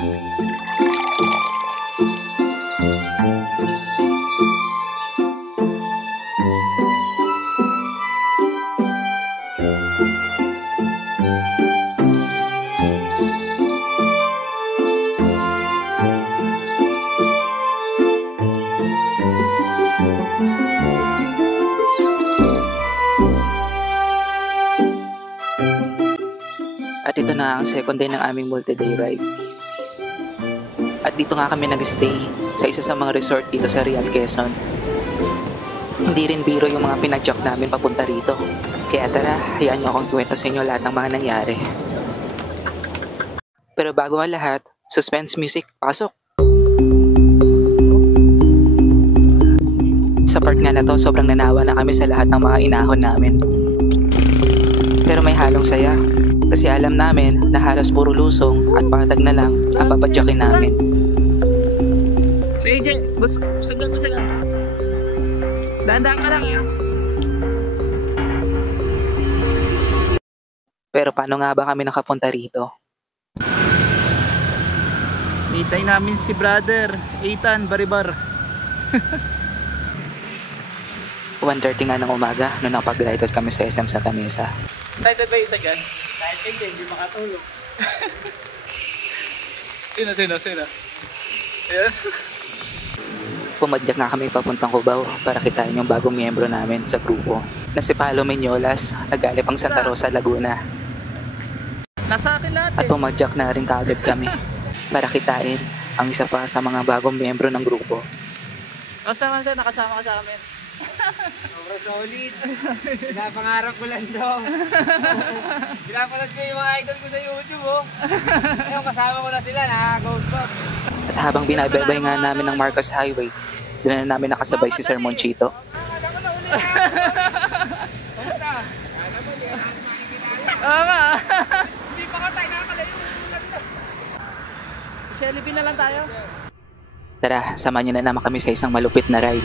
At ito na ang second day ng aming multi-day ride. At dito nga kami nag-stay sa isa sa mga resort dito sa Real Quezon. Hindi rin biro yung mga pinadyak namin papunta rito. Kaya tara, hayaan niyo akong kwento sa inyo lahat ng mga nangyari. Pero bago ang lahat, suspense music, pasok! Sa part nga na to, sobrang nanawa na kami sa lahat ng mga inahon namin. Pero may halong saya. Kasi alam namin na halos puro lusong at patag na lang ang papadyakin namin. So AJ, sundan mo sila. Dahan-dahan ka lang yun. Pero paano nga ba kami nakapunta rito? Mitay namin si brother Ethan Baribar. 1:30 nga ng umaga nung napag-ride out kami sa SM Santa Mesa. Excited ba isa dyan? Excited, hindi makatulog. Sino? Ayan. Pumadyak nga kami papuntang Cubao para kitain yung bagong miyembro namin sa grupo na si Palo Menyolas, nag-alip ang Santa Rosa, Laguna. Nasa akin lahat At pumadyak na rin kaagad kami para kitain ang isa pa sa mga bagong miyembro ng grupo. Nakasama ka sa amin. Sobrang solid. Pinapangarap ko lang daw. Pinapanood ko yung mga idol ko sa YouTube, oh. Ngayon kasama ko na sila, nakaka-ghost ko. At habang binabaybay nga namin ng Marcos Highway, doon na namin nakasabay si Sir Monchito. Kamusta? Alam mo, hindi ako makikita. Oo nga. Hindi pa ka tayo nakakalayo. Shelly na lang tayo. Tara, samahan niyo na naman kami sa isang malupit na ride.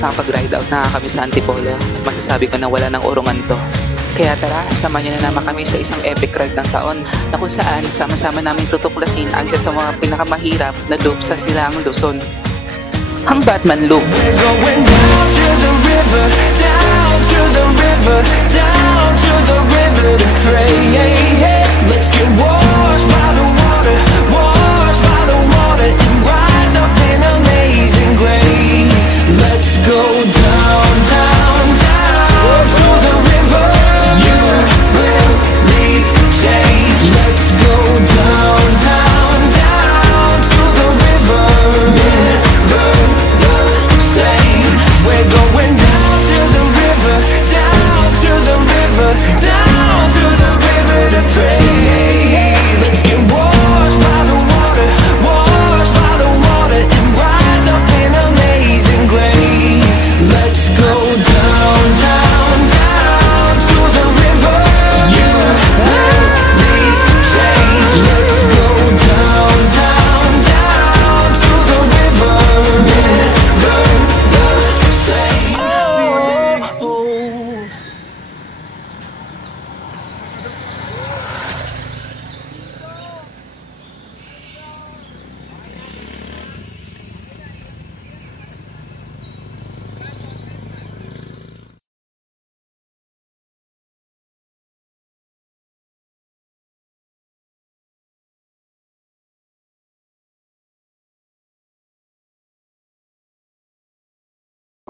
Nakapag-ride out na kami sa Antipolo at masasabi ko na wala ng urungan to. Kaya tara, samahan niyo na naman kami sa isang epic ride ng taon na kung saan sama-sama namin tutuklasin ang isa sa mga pinakamahirap na loop sa Silangang Luzon. Ang Batman Loop. We're going down to the river, down to the river, down to the river to pray. Let's get washed by the water, washed by the water, and rise up in amazing grace. Let's go down, down, down to the river. You will leave change. Let's go down, down, down to the river. Never the same. We're going down to the river, down to the river, down to the river to pray. Let's get washed by the water, washed by the water, and rise up in amazing grace. Let's go down, down, down to the river. You will leave change. Let's go down, down, down to the river. Never the same. Oh.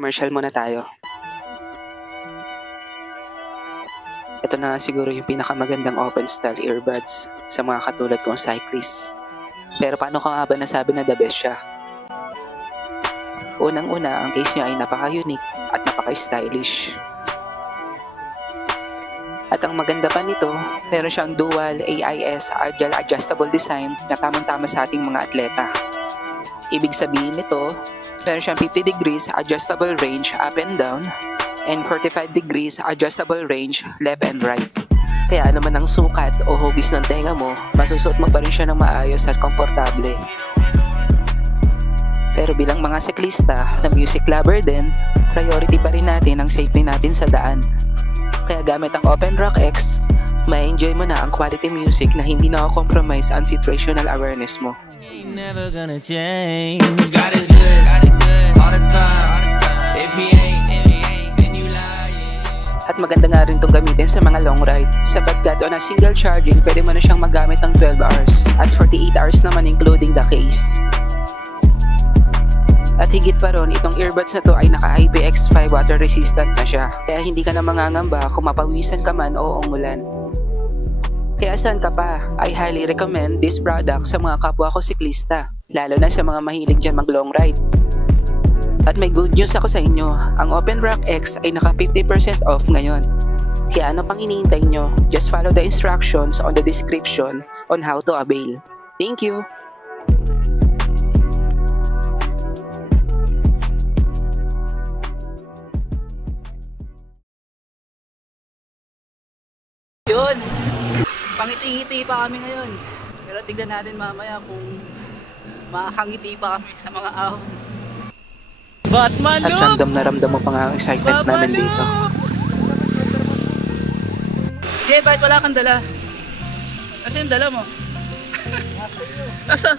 Commercial muna tayo. Ito na siguro yung pinakamagandang open style earbuds sa mga katulad kong cyclist. Pero paano ka nga ba nasabi na the best siya? Unang-una, ang case niya ay napaka-unique at napaka-stylish. At ang maganda pa nito, meron siyang dual AIS Agile Adjustable Design na tamang-tama sa ating mga atleta. Ibig sabihin nito, meron siyang 50 degrees adjustable range up and down and 45 degrees adjustable range left and right. Kaya naman ang sukat o hugis ng tenga mo, masusuot mo pa rin siya ng maayos at komportable. Pero bilang mga siklista na music lover din, priority pa rin natin ang safety natin sa daan. Kaya gamit ang OpenRock X, ma-enjoy mo na ang quality music na hindi na-compromise ang situational awareness mo. Ain't never gonna change. God is good all the time. If he ain't, then you lying. At maganda nga rin itong gamitin sa mga long ride. Sapagkat on a single charging, pwede mo na siyang magamit ng 12 hours. At 48 hours naman including the case. At higit pa ron, itong earbuds na to ay naka-IPX5 water resistant na siya. Kaya hindi ka na mangangamba kung mapawisan ka man o umulan. Kaya saan ka pa? I highly recommend this product sa mga kapwa ko siklista. Lalo na sa mga mahilig dyan mag long ride. At may good news ako sa inyo. Ang OpenRock X ay naka 50% off ngayon. Kaya ano pang iniintay nyo? Just follow the instructions on the description on how to avail. Thank you! Yun! Pangiti-ngiti pa kami ngayon. Pero tignan natin mamaya kung makakangiti pa kami sa mga ahon. Batman At ramdam na ramdam mo pa nga ang excitement namin dito. Jay, bakit wala kang dala? Kasi yung dala mo? Nasa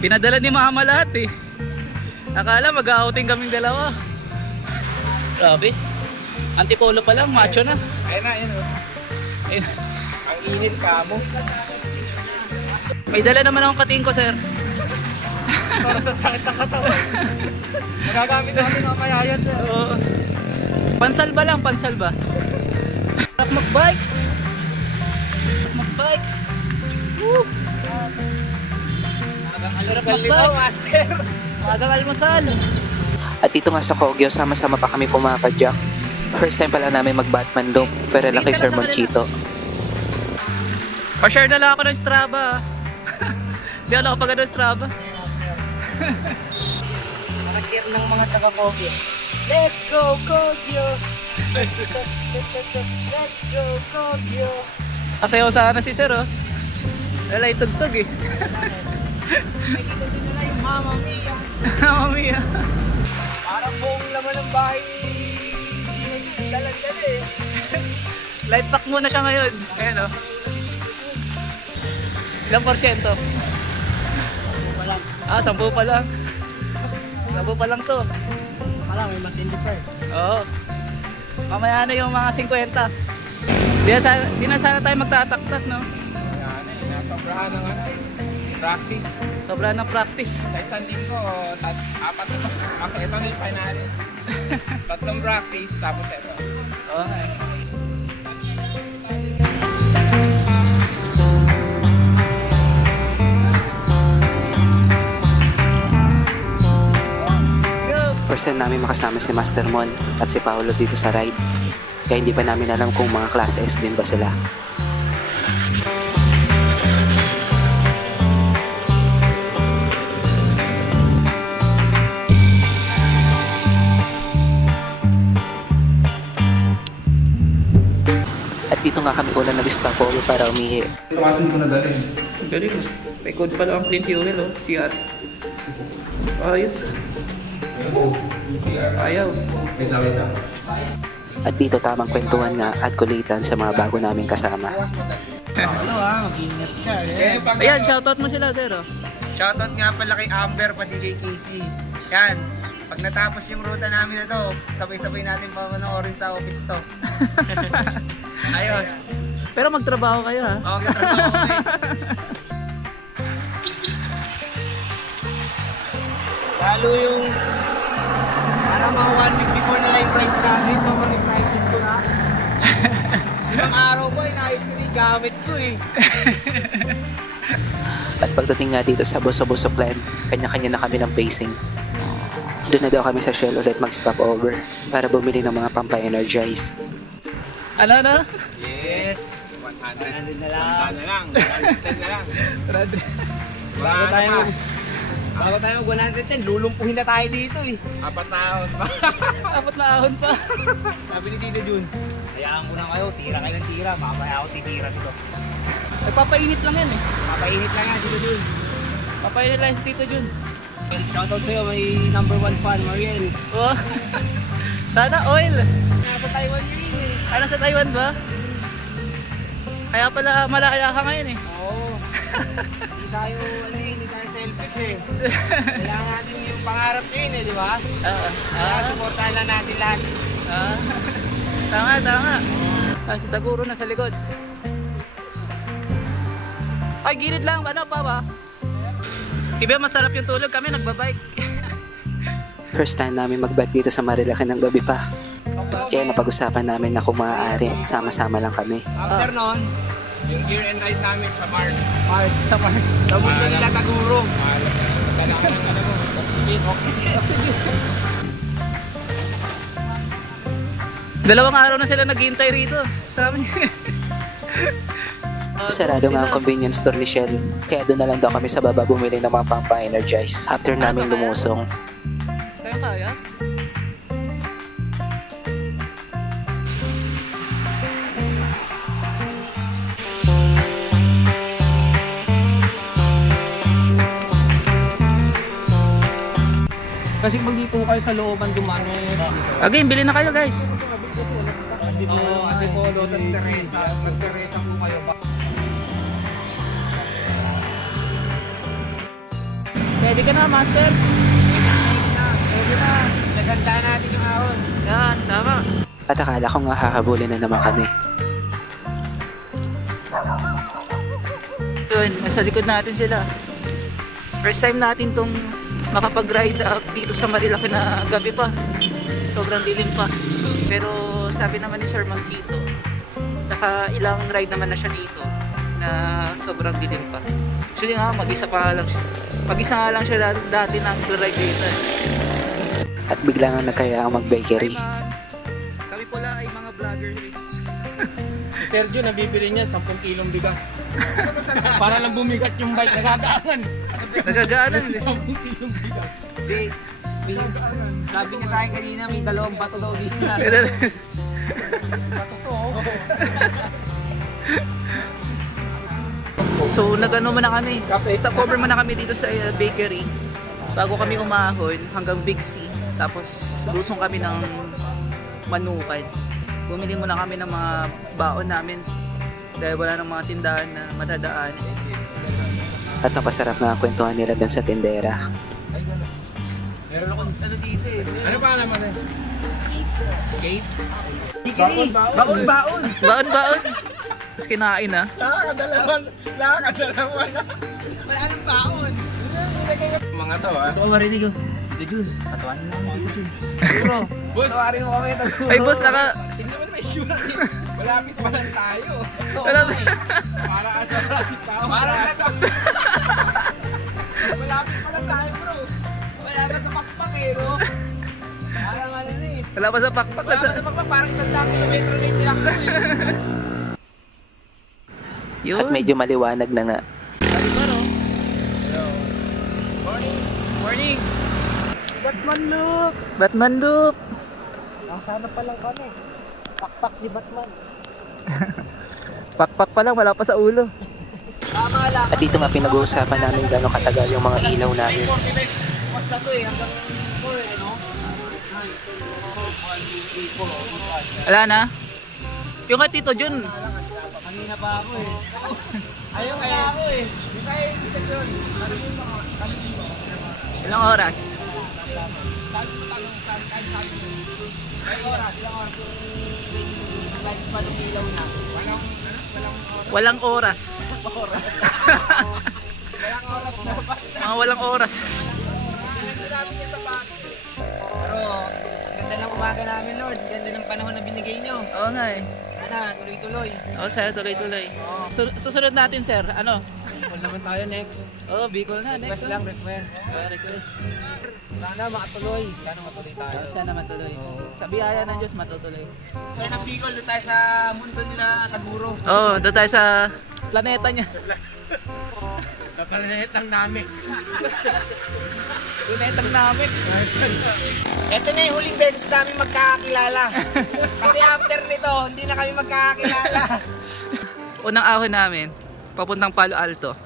pinadala ni mama lahat eh. Akala mag-outing kaming dalawa. Grabe. Antipolo pa lang, macho na. Ayun na, ayun o. Ayun. Ang init ka mo. May dala naman akong katingko, sir. Para sa sakit ng katawan. Magagamit natin mga kayayat. Oo. Pansalba lang, pansalba. Magbike. Magbike. Woo! Magbike. Master. Magang almusal. At dito nga sa Kogyo, sama-sama pa kami pumapadyak. First time pala namin mag-Batman look, pero lang kay Sir Monchito. Pa-share na lang ako ng Strava. Di ako nakapagano ng Strava. Nakashare ng mga taga-Kogyo. Let's go Kogyo! Let's go Kogyo! Kasayaw sana si Sir, oh. Wala itugtog eh. May dito din nila yung Mamma Mia. Mamma Mia. Parang buong laman ng bahay ni dalan-dala eh. Light pack muna siya ngayon. Ayan, oh. Ilang porsyento? 10 pa lang. 10 pa lang. 10 pa lang to. Akala may matindi pa eh. Oo. Mamaya na yung mga 50. Di na sana tayo magtataktat, no? Yan eh, nasobrahan ng practice. Sobrang ng practice. Sa isang linggo, 4 na. Okay, ito na yung final. 3 practice, tapos ito. Oo nga eh. First time namin makasama si Master Mon at si Paolo dito sa ride. Kaya hindi pa namin alam kung mga class S din ba sila. At dito nga kami unang nag-stop over para umihi. Tumasin ko na dali. Galing. May code pala ang clean fuel, oh. CR. Ayos. Ayaw. Wait lang. At dito tamang kwentuhan nga at kulitan sa mga bago naming kasama. Ano mag-ingat ka eh. Ayan, shoutout mo sila, sir, oh. Shoutout nga pala kay Amber pati kay Casey. Yan. Pag natapos yung ruta namin na to, sabay-sabay natin pamanoorin sa office to. Ayos. Pero magtrabaho kayo, ha? Okay, trabaho kami. Lalo yung parang mga 1 week before na yung price natin, sobrang excited ko na. Ibang araw ba, inayos ko na yung gamit ko eh. At pagdating nga dito sa Boso-Boso Clan, kanya-kanya na kami ng pacing. Doon na daw kami sa Shell ulit mag-stop over para bumili ng mga pampa-energize. Ano, ano? Yes! 100 na lang. 100 na lang. 110 na lang. Bago tayo mag 110, lulumpuhin na tayo dito eh. 4 taon pa. 4 na ahon pa. Sabi ni Tito Jun. Hayaan ko na kayo, tira kayo ng tira. Mamaya ako titira dito. Nagpapainit lang yan eh. Papainit lang yan dito dun. Papainit lang si Tito Jun. Shoutout sa'yo, may #1 fan, Mariel. Oh. Sana oil. Nasa Taiwan yun eh. Ano sa Taiwan ba? Kaya pala malaya ka ngayon eh. Oo. Hindi tayo selfish eh. Kailangan natin yung pangarap nyo yun eh, di ba? Kaya supportahan lang natin lahat. Tama. Si Taguro na sa likod. Ay, gilid lang. Ano pa ba? Diba masarap yung tulog kami, nagbabike. First time namin mag-bike dito sa Marilaki ng gabi pa. Kaya napag-usapan namin na kung maaari, sama-sama lang kami. After nun, yung year end ride namin sa Mars. Sa Mars. Sabon ko nila Taguro. Kailangan ng oxygen. Dalawang araw na sila naghihintay rito. Sa amin. Sarado nga ang convenience store ni Shell, kaya doon na lang daw kami sa baba bumili ng mga pampa-energize. After naming lumusong, Kaya? Kasi pag dito kayo sa looban dumano. Again, bilhin na kayo guys. Oo, Ate Polo, tas Teresa. Mag-Teresa po kayo ba? Ready ka na, Master? Ready na. Naganda natin yung ahon. Yan, tama. at akala ko nga hahabulin na naman kami. Yun, nasa likod natin sila. First time natin tong makapag-ride up dito sa Marilaki na gabi pa. Sobrang dilim pa. Pero sabi naman ni Sir Mankito, naka ilang ride naman na siya dito na sobrang dilim pa. Actually nga, mag-isa pa lang siya. Mag-isa nga lang siya dati na nag-ride dito. At bigla nga nagkaya ang mag-bakery. Kami pala ay mga vloggers. Si Sergio nabibili niya 10 kilong bigas. Para lang bumigat yung bike, nagagaanan. Nagagaanan. 10 kilong bigas. Hindi, sabi niya sa akin kanina may 2 bato daw dito na. So nag-ano muna kami, stopover muna kami dito sa bakery bago kami umahon hanggang Big C. Tapos lusong kami ng Manukan. Bumili muna kami ng mga baon namin dahil wala ng mga tindahan na matadaan. At napasarap nga ang kwentuhan nila dun sa tindera. Meron akong ano dito eh. Ano pa naman eh? Gate? Baon, baon. Baon-baon! Tapos kinain na. Nakakadalawan na. Wala nang baon. Mga to ah. Gusto ko marinig ko. Dito Jun, patawanin mo kami dito Jun. Bro, Boss, patawarin mo kami ito. Ay boss, tingnan mo na may sure natin. Malapit pa lang tayo. Para ano tao. Malapit pa lang tayo bro. Wala pa sa pakpak eh, bro. Parang ano na eh. wala pa sa pakpak. Wala pa sa pakpak, parang 100 kilometro na yung tinakbo eh. Yun. At medyo maliwanag na nga. Morning! Batman look! Batman loop! Nasana pa lang kami. Pakpak ni Batman. Pakpak pa lang, wala pa sa ulo. Tama lang. At dito nga pinag-uusapan namin gano'ng katagal yung mga ilaw namin. Basta to eh, hanggang 4 eh, no? Wala na? Yung kay Tito Jun. Kanina pa ako eh. Ayaw kaya ako eh. Di tayo dito Jun. Ilang oras? Walang oras. Mga walang oras. Pero, ganda ng umaga namin Lord. Ganda ng panahon na binigay nyo. Oo nga eh. Sana, tuloy-tuloy. Oo, sir, tuloy-tuloy. Susunod natin, sir. Ano? Kung naman tayo next. Oo, Bicol na. Next Request lang, request. Request. Sana makatuloy. Sana matuloy tayo. Sana matuloy. Sa biyaya ng Diyos, matutuloy. Kaya ng Bicol, doon tayo sa mundo nila Taguro. Oo, doon tayo sa planeta niya. Kapalit namin. Lunetang namin. Ito na yung huling beses namin magkakakilala. Kasi after nito, hindi na kami magkakakilala. Unang ahon namin, papuntang Palo Alto.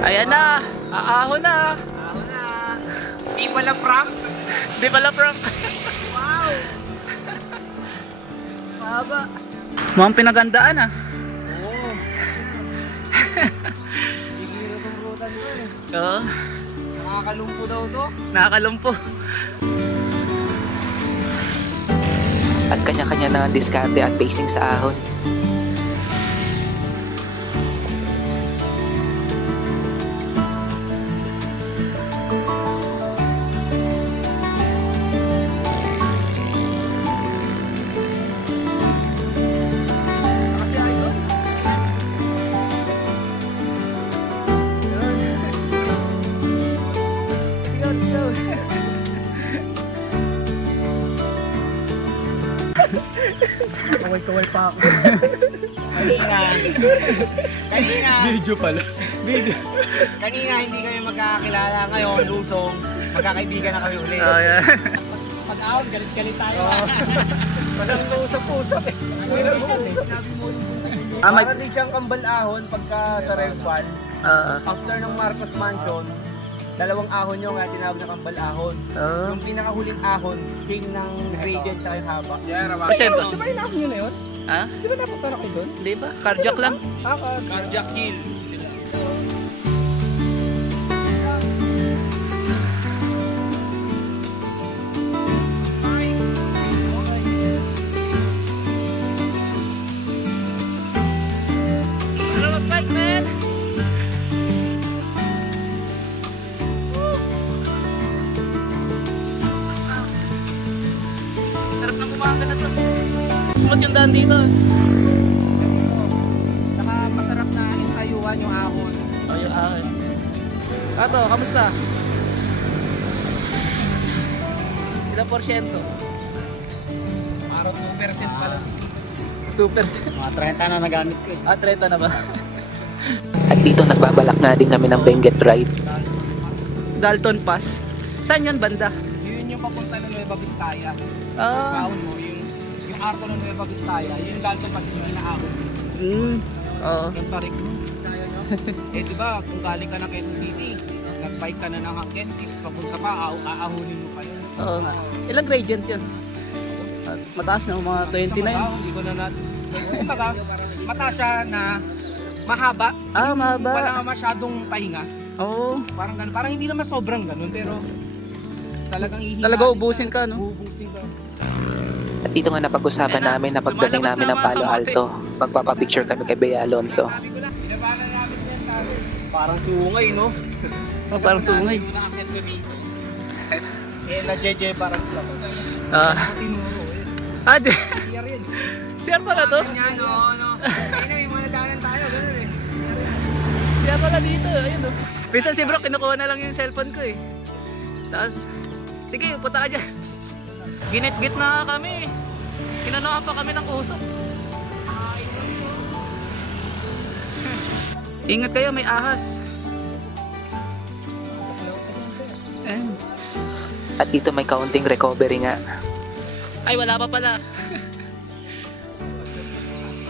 Ayan na, aahon na. Ako na. Di pala prank. Di pala prank. Wow. Mahaba. Mukhang pinagandaan ah. Oo. Bigiro tong rutan ko eh. Oo, Nakakalumpo daw to. nakakalumpo. At kanya-kanya na ang diskarte at pacing sa ahon. Kasi idol. Kaway-kaway pa ako. Kanina. Video pala. Video. Kanina hindi kami magkakakilala. Ngayon, lusong. Magkakaibigan na kami ulit. Oh, yeah. Pag-out, galit-galit tayo. Walang usap-usap eh. Parang din siyang kambal ahon pagka sa Rev 1. After ng Marcos Mansion, dalawang ahon yung nga tinawag na kambal ahon. Yung pinakahuling ahon, same ng gradient sa yung haba. Kasi ba? Di ba inahon nyo na yun? Ha? Di ba napunta na kayo doon? Hindi ba? Cardiac lang. Cardiac kill. Ano mag-bike, man? Sarap ng umaga na to. Smooth yung daan dito. Saka masarap na insayuhan yung ahon. Oh, yung ahon. Ato, kamusta? Ilang porsyento? Parang 2% pa lang. 2%. Mga 30 na nagamit ko eh. Ah, 30 na ba? At dito nagbabalak nga din kami ng Benguet ride. Dalton Pass. Saan yun banda? Yun yung papunta ng Nueva Vizcaya. Ah, Ahon mo, yung arko ng Nueva Vizcaya, yung dalto pa yung naahon. oo. Yung tarik mo. Eh di ba, kung galing ka na Quezon City, nag-bike ka na ng Quezon, papunta pa, aahunin mo pa yun. Oo nga. Ilang gradient yun? Mataas na, mga 29. Hindi ko na kumbaga, mataas siya na mahaba. Ah, mahaba. Wala masyadong pahinga. Oo. Parang ganun. Parang hindi naman sobrang ganun, pero talagang ihina. Talaga ubusin ka, no? Ubusin ka. At dito nga napag-usapan namin na pagdating namin ng Palo Alto, magpapapicture kami kay Bea Alonso. Binabanan namin yan sa amin. Parang sungay, no? Oh, parang sungay. Nakakit ko dito. Eh, na-jeje parang lang. Ah, Tinuro eh. ah, di. Kaya rin. Siya pala to? Yan, no? Ayun na, may mga nadaanan tayo. Ganun eh. Siya pala dito, ayun oh. Minsan si bro, kinukuha na lang yung cellphone ko eh. Tapos, sige, punta ka dyan. Ginit-git na kami. Kinanoa pa kami ng usok. Ingat kayo, may ahas. Ayan. At dito may kaunting recovery nga. Ay, wala pa pala.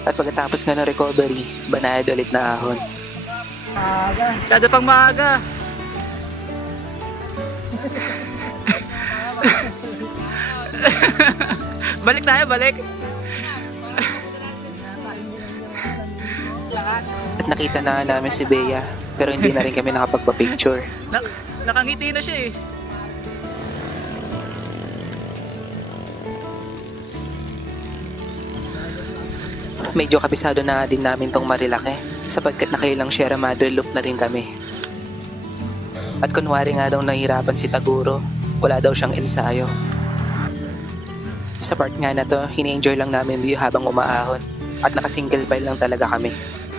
At pagkatapos nga ng recovery, banayad ulit na ahon. Kada pang maaga. Balik tayo, balik. At nakita na nga namin si Bea, pero hindi na rin kami nakapagpa-picture. Nakangiti na siya eh. Medyo kabisado na din namin tong Marilake, sapagkat nakailang Sierra Madre loop na rin kami. At kunwari nga daw nahihirapan si Taguro, wala daw siyang ensayo. Sa part nga na to, hini-enjoy lang namin view habang umaahon, at naka-single file lang talaga kami.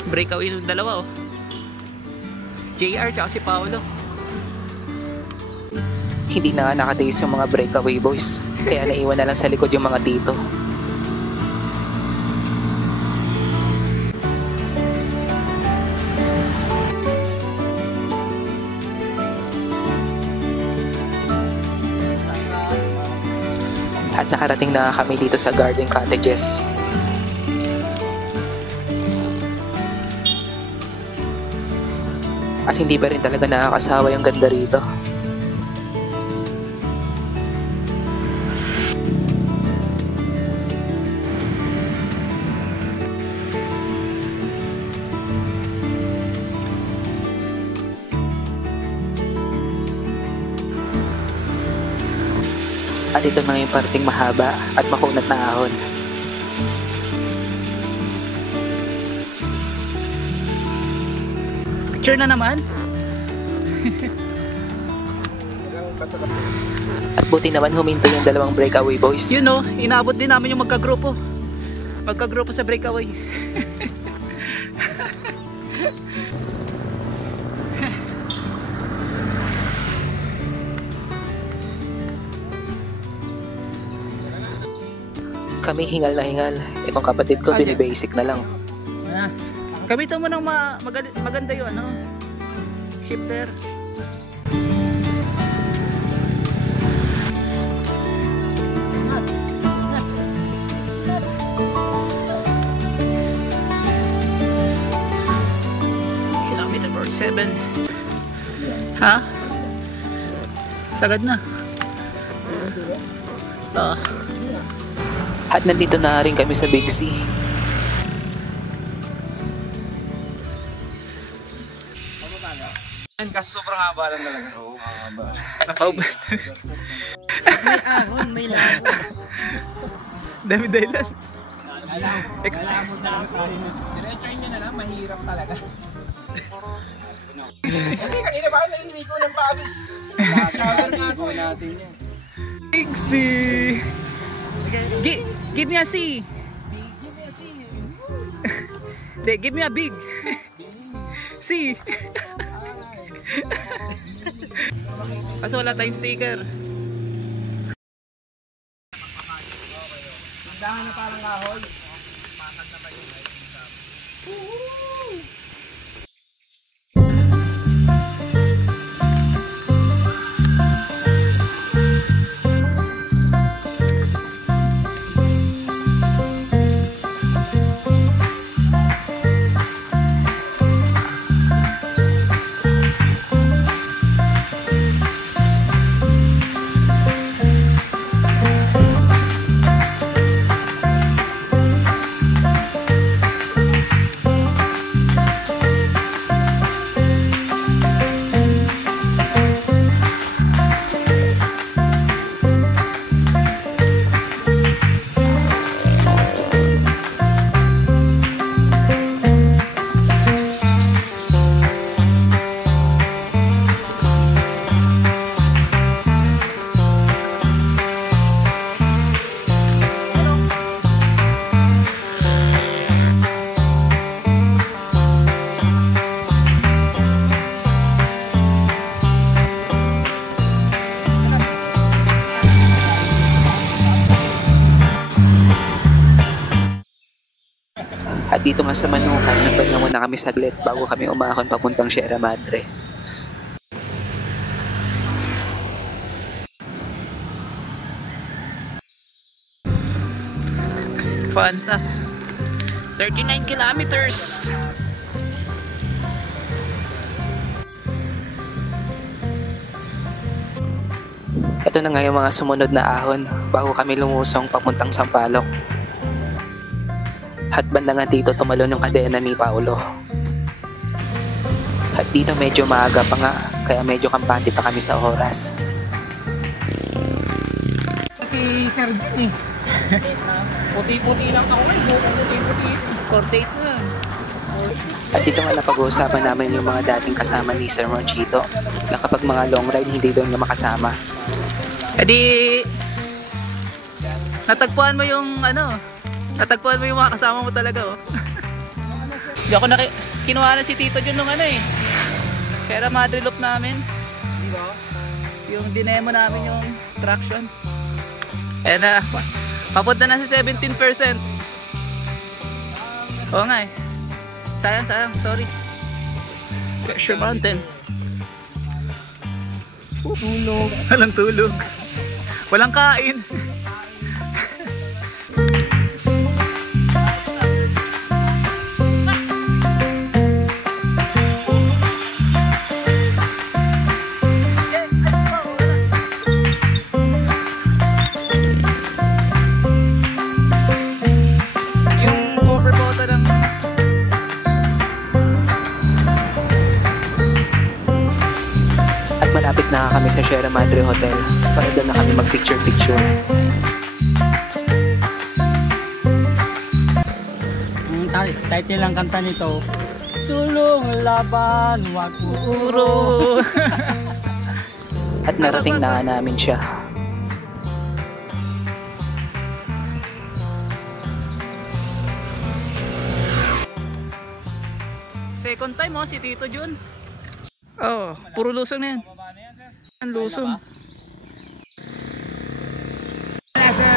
Breakaway ng dalawa oh. JR tsaka si Paolo. Hindi na nga nakataste yung mga breakaway boys, kaya naiwan na lang sa likod yung mga tito. Nakarating na kami dito sa Garden Cottages. At hindi pa rin talaga nakakasawa yung ganda rito. At ito na yung parting mahaba at makunat na ahon. Picture na naman. At buti naman huminto yung dalawang breakaway boys. You know, inabot din namin yung magkagrupo. Magkagrupo sa breakaway. Kami hingal na hingal. Itong kapatid ko binibasic na lang. Gamitin mo ng maganda yun, ano? Shifter. Kilometer per 7. Ha? Sagad na. Oo. At nandito na rin kami sa Big C. Kasi sobrang haba lang talaga. Oo, haba. May ahon, may labo. Dami dahilan. Alam mo na tayo. Diretsahin niya na lang, mahirap talaga. Kanina ba naliligo ng pawis? Shower nga ako natin yan. Big C. Give me a C. Give me a big. C. Kaso wala tayong sticker. Mandahan na parang kahoy. At dito nga sa Manukan, nagpahinga muna kami saglit bago kami umahon papuntang Sierra Madre. Fansa. 39 kilometers. Ito na nga yung mga sumunod na ahon bago kami lumusong papuntang Sampaloc. At banda nga dito tumalon yung kadena ni Paolo. At dito medyo maaga pa nga, kaya medyo kampante pa kami sa oras. Si Sir Jun eh. Puti-puti lang ako eh. Puti-puti. 48 na. At dito nga napag-uusapan namin yung mga dating kasama ni Sir Monchito na kapag mga long ride hindi daw niya makasama. Edi natagpuan mo yung natagpuan mo yung mga kasama mo talaga, oh. Di ako kinuha na si Tito Jun nung Sierra Madre loop namin. Yung dinemo namin yung traction. Eh na, papunta na sa 17%. Oo nga eh. Sayang, sorry. Pressure Mountain. Tulog. Walang tulog. Walang kain. na kami sa Sierra Madre Hotel para doon na kami mag-picture-picture. Ang title lang kanta nito, Sulong laban, wag uuro. At narating na namin siya. Second time si Tito Jun. Oh, puro lusong na yan. Ang lusong. Nasa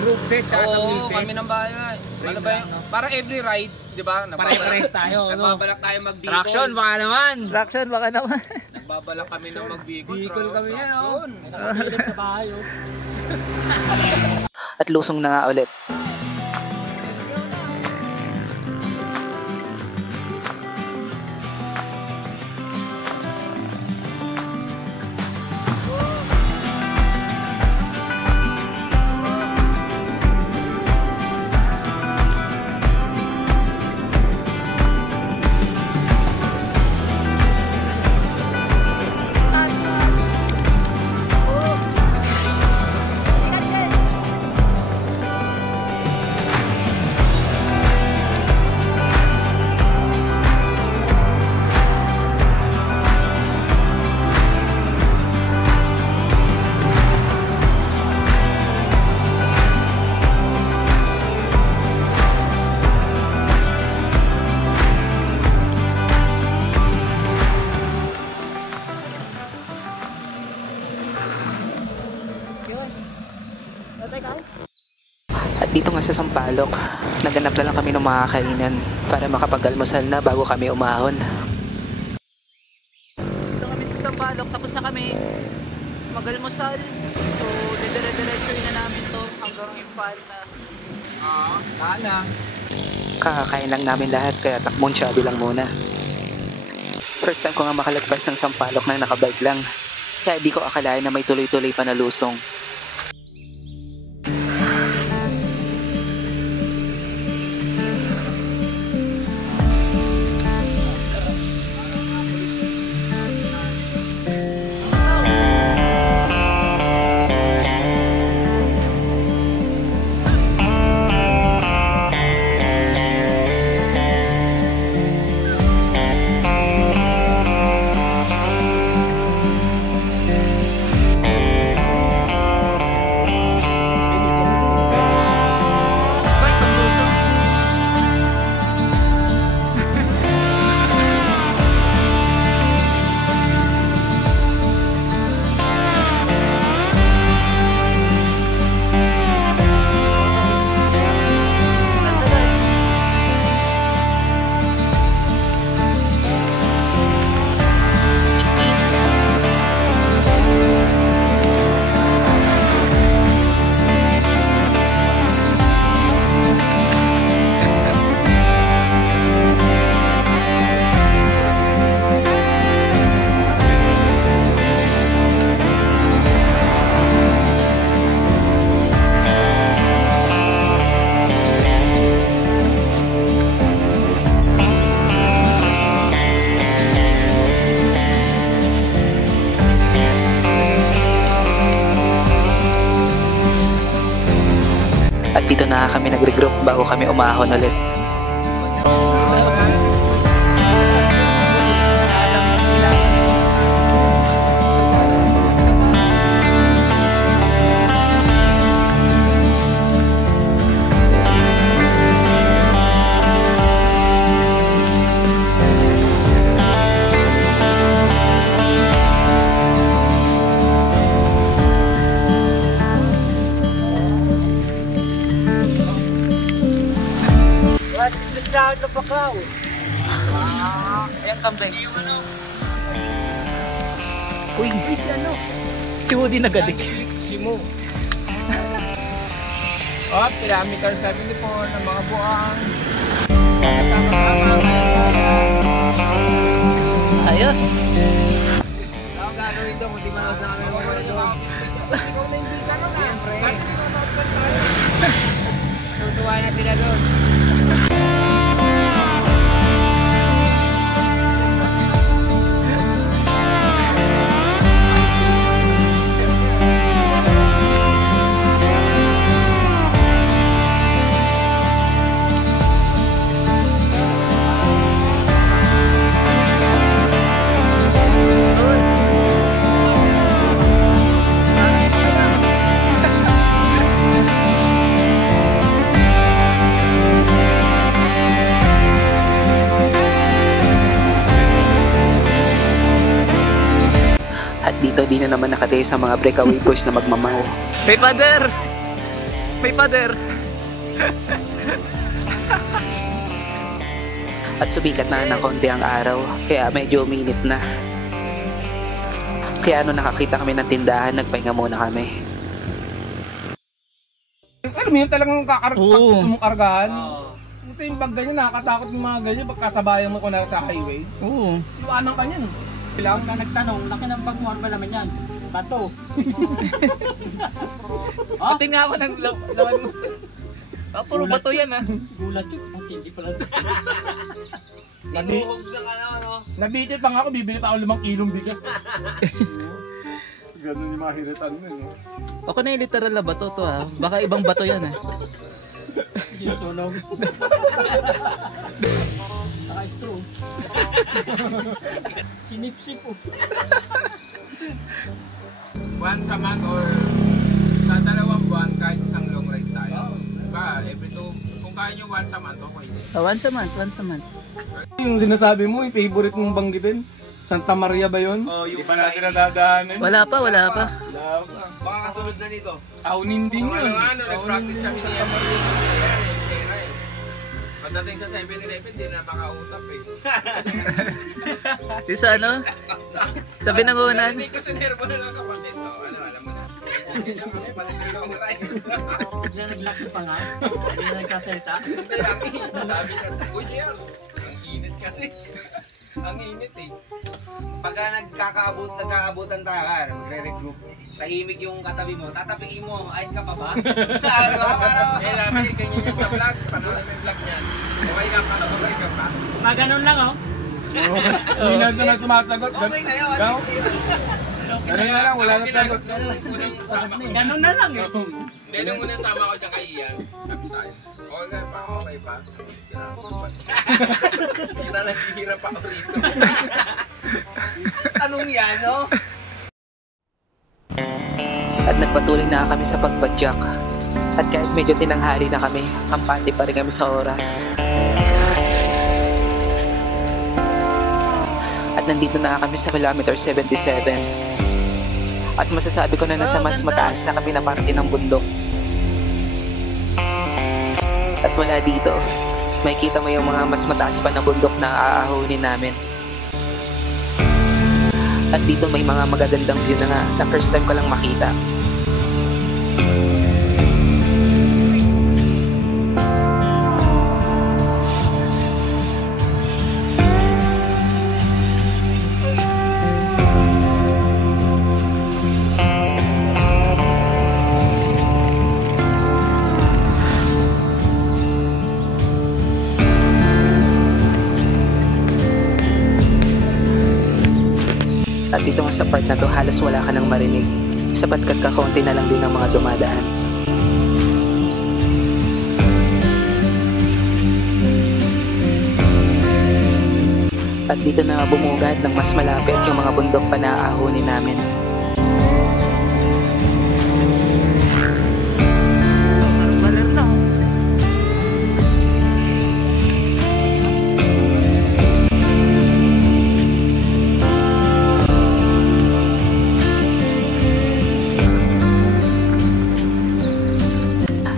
group set tsaka sa Oo, music. kami ng bayan. Ano ba yun? Para every ride, di ba? Pare-pares tayo. No? Nagbabalak tayo mag-Bicol. Traction baka naman. Traction baka naman. Nagbabalak kami ng mag-Bicol. Bicol kami yan, oh. Traction. Sa bahay, oh. At lusong na nga ulit. At dito nga sa Sampaloc, naganap na lang kami ng mga kainan para makapag-almusal na bago kami umahon. Dito kami sa Sampaloc, tapos na kami mag-almusal. So, dire-diretso na namin to hanggang Infal na. Sana. Kakakain lang namin lahat kaya takbong chubby lang muna. First time ko nga makalagpas ng Sampaloc nang nakabike lang. Kaya di ko akalain na may tuloy-tuloy pa na lusong. Bye, ang lusong. At dito na kami nag-regroup bago kami umahon ulit. What is the sound of a cow? Ayan kambay. Uy, si Woody nagadik. Simo. Oh, kilometer 74 ng mga buang. Ayos. Ako gagawin ito kung di manood na kami ng mga ito. Ikaw na yung bita nun ah. Bakit di manood ka tayo? Tutuwa na sila doon. dito di na naman nakatay sa mga breakaway boys na magmamaw. May pader! May pader! At sumikat na ng konti ang araw, kaya medyo minit na. Kaya nung nakakita kami ng tindahan, nagpahinga muna kami. Alam mo yun talagang Oo. sumukargahan. Ito yung pag ganyan, nakakatakot yung mga ganyan. Pag kasabayan mo ko na sa highway, Oo. iwanan ka niyan. Kailangan ka nagtanong, laki ng bag mo, ano ba naman yan? Bato. Pati nga ako ng lawan mo. Puro bato yan ah. Gulat yun. Hindi pala. Nabitit pa nga ako, bibili pa ako 5 kilong bigas. Ganun yung mahiritan mo eh. Ako na yung literal na bato to ah. Baka ibang bato yan ah. Yung sunog. Saka straw. Sinipsip po. Once a month or sa 2 buwan kahit isang long ride tayo. Diba, every 2, kung kaya nyo once a month, okay. Once a month, once a month. Yung sinasabi mo, yung favorite mong banggitin, Santa Maria ba yun? Hindi pa natin nadadaanan. Wala pa, wala pa. Wala pa. Baka kasunod na nito. Aunin din yun. Nag-practice kami niya. Pagdating sa 7-Eleven, di na makausap eh. Yung sa ano? Sa binangunan. Hindi ko sinervo na lang kapatid. Alam mo na. Okay lang, balik na lang ride. Hindi na nag-lock pa nga. Hindi na nagkasalita. Hindi, ang init. Sabi ka, uy, Jer, ang init kasi. Ang init eh. Pagka nagkakaabutan tayo, magre-regroup. Tahimik yung katabi mo, tatapiin mo, ayun ka pa ba? Eh, lami, ganyan yung sa vlog. Panoorin mo yung vlog niyan. Okay ka pa, okay ka pa. Maganon lang oh. Hindi na sumasagot. Okay na yun, at Gaw? least yun. Ganun na lang, wala na sagot. Unang sama ko. Ganon na lang eh. Hindi, nung unang sama ko dyan kay Ian, sabi sa'yo, okay pa, okay pa. Kita naghihirap ako rito. Tanong yan, no? At nagpatuloy na kami sa pagbadyak. At kahit medyo tinanghali na kami, kampante pa rin kami sa oras. At nandito na kami sa kilometer 77. At masasabi ko na nasa mas mataas na kami na parte ng bundok. At mula dito, makikita mo yung mga mas mataas pa na bundok na aahunin namin. At dito may mga magagandang view na nga na first time ko lang makita. At dito nga sa part na to, halos wala ka nang marinig. Sapagkat kakaunti na lang din ang mga dumadaan. At dito na bumugad ng mas malapit yung mga bundok pa na aahunin namin. Parang baler na oh.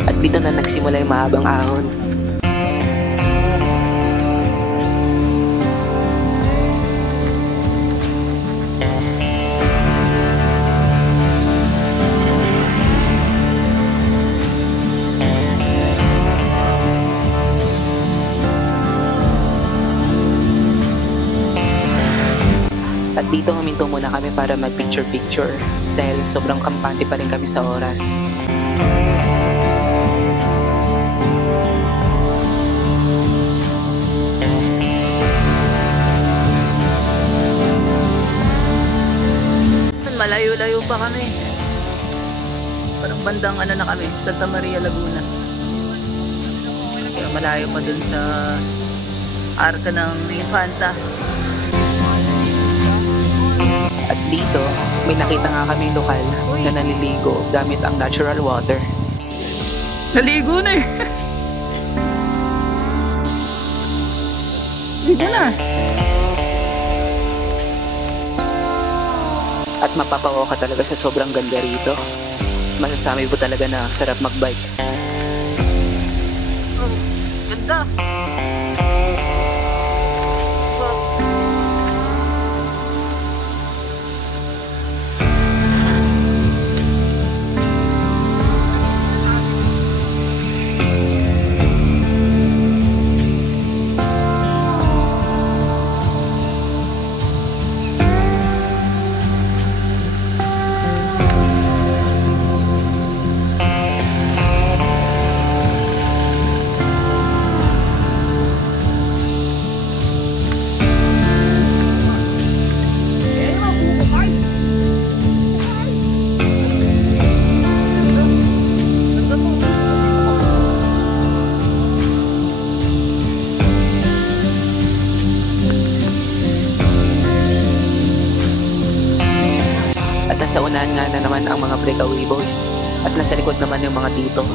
At dito na nagsimula yung mahabang ahon. At dito huminto muna kami para mag-picture-picture dahil sobrang kampante pa rin kami sa oras. Malayo-layo pa kami. Parang bandang ano na kami, Santa Maria, Laguna. Kaya malayo pa dun sa Arca ng Infanta. At dito, may nakita nga kami lokal na naliligo gamit ang natural water. Naligo na eh. Ligo na. At mapapawaw ka talaga sa sobrang ganda rito. Masasabi mo talaga na sarap magbike. Oh, ganda. Wow. At nasa unahan nga na naman ang mga breakaway boys. At nasa likod naman yung mga tito.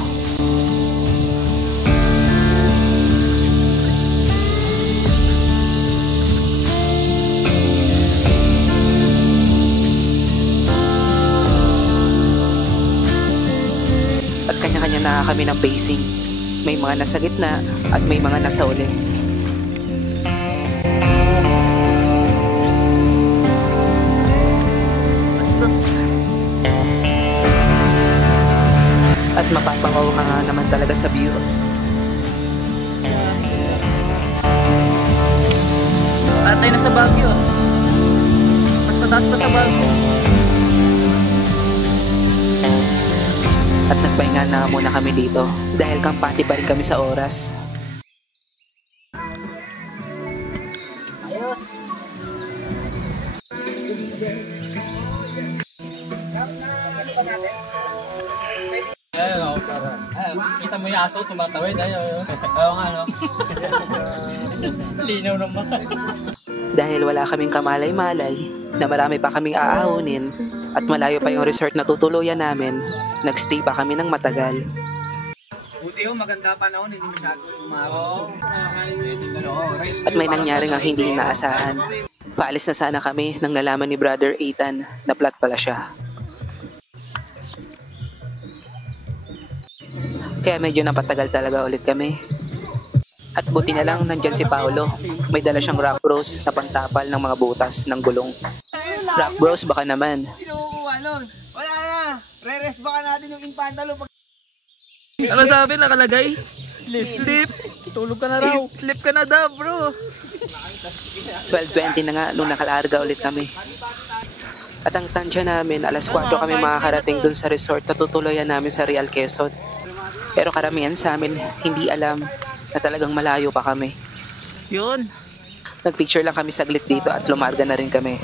At kanya-kanya na kami ng pacing. May mga nasa gitna at may mga nasa uli. Bastos. At mapapangaw ka nga naman talaga sa view. Parang tayo na sa Baguio. Mas mataas pa sa Baguio. At nagpahinga na muna kami dito dahil kampante pa rin kami sa oras. Ayos! Ayun, para. Kita mo yung aso, tumatawid. Ayun. Oo nga, no? Linaw naman. Dahil wala kaming kamalay-malay na marami pa kaming aahonin at malayo pa yung resort na tutuluyan namin, nagstay pa kami ng matagal. Buti yung maganda panahon, hindi masyado umaraw. At may nangyari nga hindi inaasahan. Paalis na sana kami nang nalaman ni Brother Ethan na flat pala siya. Kaya medyo napatagal talaga ulit kami. At buti na lang nandyan si Paolo. May dala siyang rock bros na pantapal ng mga butas ng gulong. Rock bros baka naman. Sino kukuha nun? Wala na! Re-rest baka natin yung impantalo pag... Ano sabi nakalagay? Sleep. Tulog ka na raw. Sleep ka na daw, bro. 12:20 na nga nung nakalarga ulit kami. At ang tansya namin, alas 4 kami makakarating dun sa resort na tutuluyan namin sa Real Quezon. Pero karamihan sa amin hindi alam na talagang malayo pa kami. Yun. Nagpicture lang kami saglit dito at lumarga na rin kami.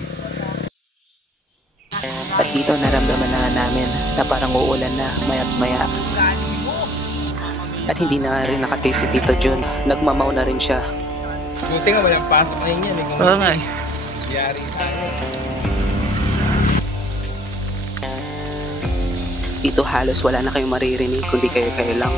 At dito naramdaman na namin na parang uulan na maya't maya. At hindi na rin nakataste si Tito Jun. Nagmamaw na rin siya. Buti nga walang pasok na yun yan. Oo nga eh. Yari tayo. Dito halos wala na kayong maririnig kundi kayo lang.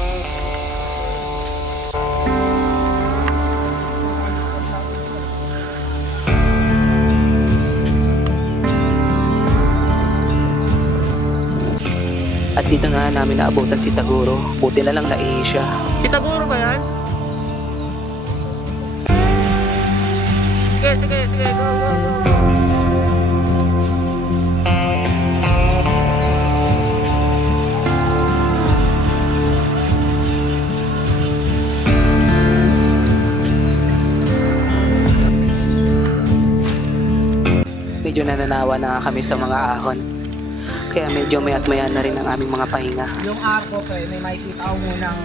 At dito na namin naabutan si Taguro. Buti na lang naihi siya. Pitaguro ba yan? Sige, go. Medyo nananawa na kami sa mga ahon. Kaya medyo mayat maya na rin ang aming mga pahinga. Yung arko ko may makikita ko munang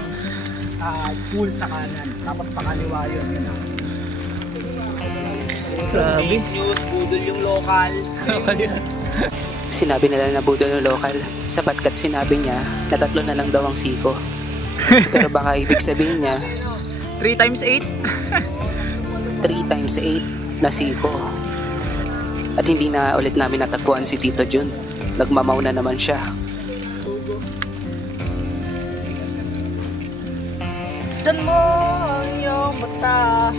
pool sa kanan. Tapos pakaliwa yun. Grabe. News, budol yung local. Sinabi nila na budol ng lokal sapagkat sinabi niya na 3 na lang daw ang siko. Pero baka ibig sabihin niya 3 times 8? 3 times 8 na siko. At hindi na ulit namin natagpuan si Tito Jun. Nagmamaw na naman siya. Dan mo ang iyong mata.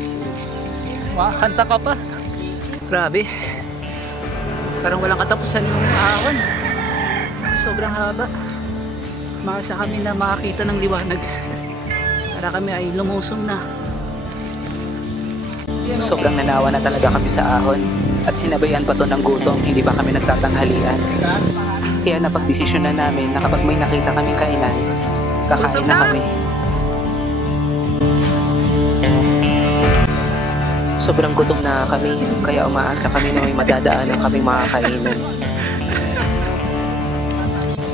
Makakanta ka pa. Grabe. Parang walang katapusan yung ahon. Sobrang haba. Makasa kami na makakita ng liwanag. Para kami ay lumusong na. Sobrang nanawa na talaga kami sa ahon at sinabayan pa to ng gutom, hindi pa kami nagtatanghalian. Kaya napagdesisyon na namin na kapag may nakita kaming kainan, kakain na kami. Sobrang gutom na kami, kaya umaasa kami na may madadaanan kaming makakainin.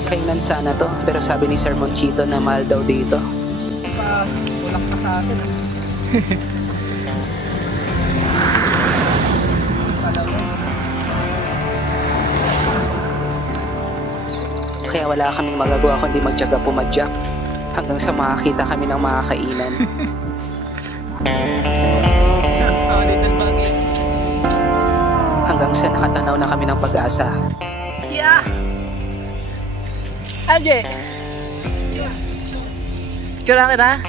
Kainan sana to, pero sabi ni Sir Monchito na mahal daw dito. Walang pa sa atin. Kaya wala kaming magagawa kundi magtiyaga pumadyak hanggang sa makakita kami ng mga kainan. Hanggang sa nakatanaw na kami ng pag-asa. Yeah! Anje! Kira kita?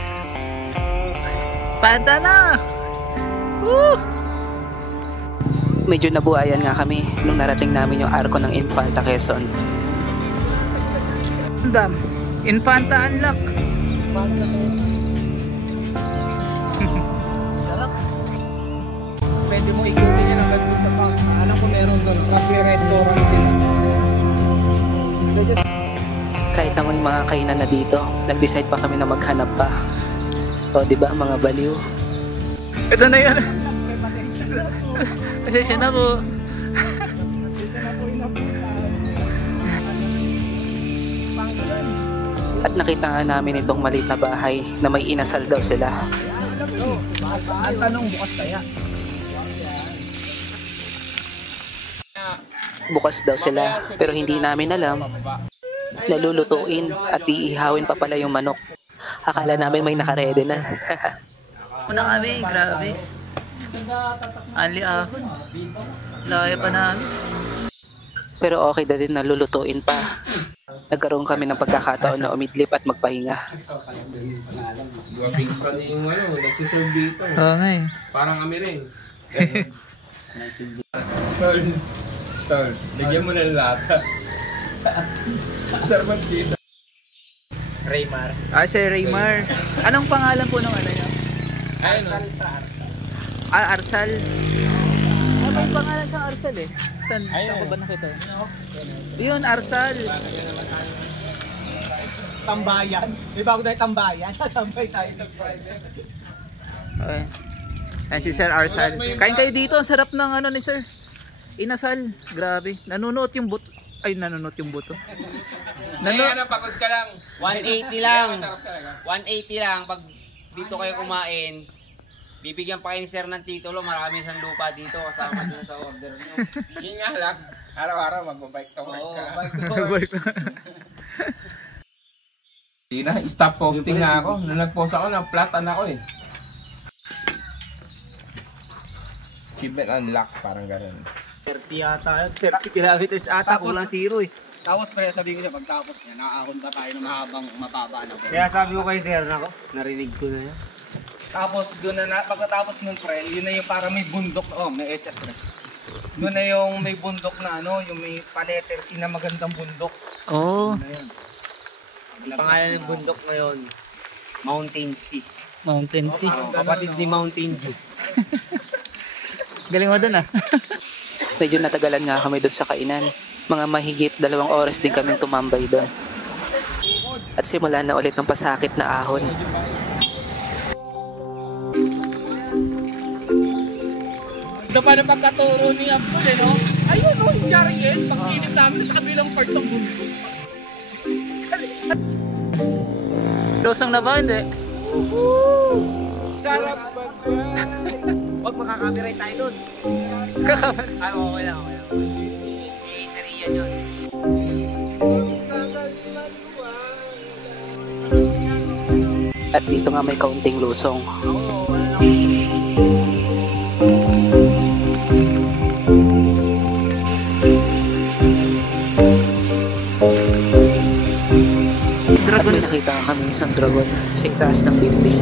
Panta na! Woo! Medyo nabuhayan nga kami nung narating namin yung arko ng Infanta Quezon. Dam. Infanta unlock. Pwede mo ikutin yan agad sa park. Alam ko meron doon. Kasi restaurant sila. Kahit na may mga kainan na dito, nag-decide pa kami na maghanap pa. O diba mga baliw? Ito na yan. Pasensya na po. At nakita nga namin itong maliit na bahay na may inasal daw sila. Ang tanong, bukas kaya? Bukas daw sila, pero hindi namin alam. Nalulutuin at iihawin pa pala yung manok. Akala namin may nakaredy na. Una kami, grabe. Ali ahon. Laya pa namin. Pero okay na din nalulutuin pa. Nagkaroon kami ng pagkakataon na umidlip at magpahinga. Big fan yung nagsiserve dito. Oo nga eh. Parang kami rin. Tol, bigyan mo ng lata. Sarmat dito. Raymar. Sir Raymar. Anong pangalan po ng ano nyo? Ayun o. Arsal. May pangalan siyang Arsal eh. Saan ko ba nakita? Yun, Arsal. Tambayan. May bago tayo tambayan. Tambay tayo sa Friday. Okay. Ayan si Sir Arsal. Kain kayo dito. Ang sarap ng ano ni Sir. Inasal. Grabe. Nanunuot yung buto. Ay, nanunuot yung buto. Pagod ka lang. 180 lang. 180 lang. Pag dito kayo kumain, bibigyan pa kayo ni Sir ng titulo. Marami siyang lupa dito kasama dun sa order nyo. Yun nga lang. Araw-araw mag-bike to work ka. Hindi na, stop posting na ako. Nung nag-post ako, na-platan ako eh. Achievement unlock, parang gano'n. 30 yata. 30 kilometers ata. Kulang 0 eh. Tapos pre, sabihin ko siya, pagtapos niya, nakakahon pa tayo ng mahabang mababa na. Kaya sabi ko kay Sir, nako, narinig ko na yan. Tapos doon na, pagkatapos nun pre, yun na yung para may bundok, may HS pre. Doon na yung may bundok na ano, yung may pa-letter C na magandang bundok. Oh. Doon na yun. Ang pangalan ng bundok ngayon, Mountain Sea. Mountain Sea. Kapatid ni Mountain Dew. Galing mo dun ah. Medyo natagalan nga kami doon sa kainan. Mga mahigit 2 oras din kaming tumambay doon. At simula na ulit ng pasakit na ahon. Ito pa na pagkaturo ni Apple eh, no? Ayun no, yung Jariel, pagsilip namin sa kabilang part ng bundok. Dosang na ba? Hindi. Sarap! Huwag makaka-copyright tayo doon. Ay, okay lang, okay lang. Sir Ian yun. At dito nga may kaunting lusong. At may nakita kami isang dragon sa itaas ng building.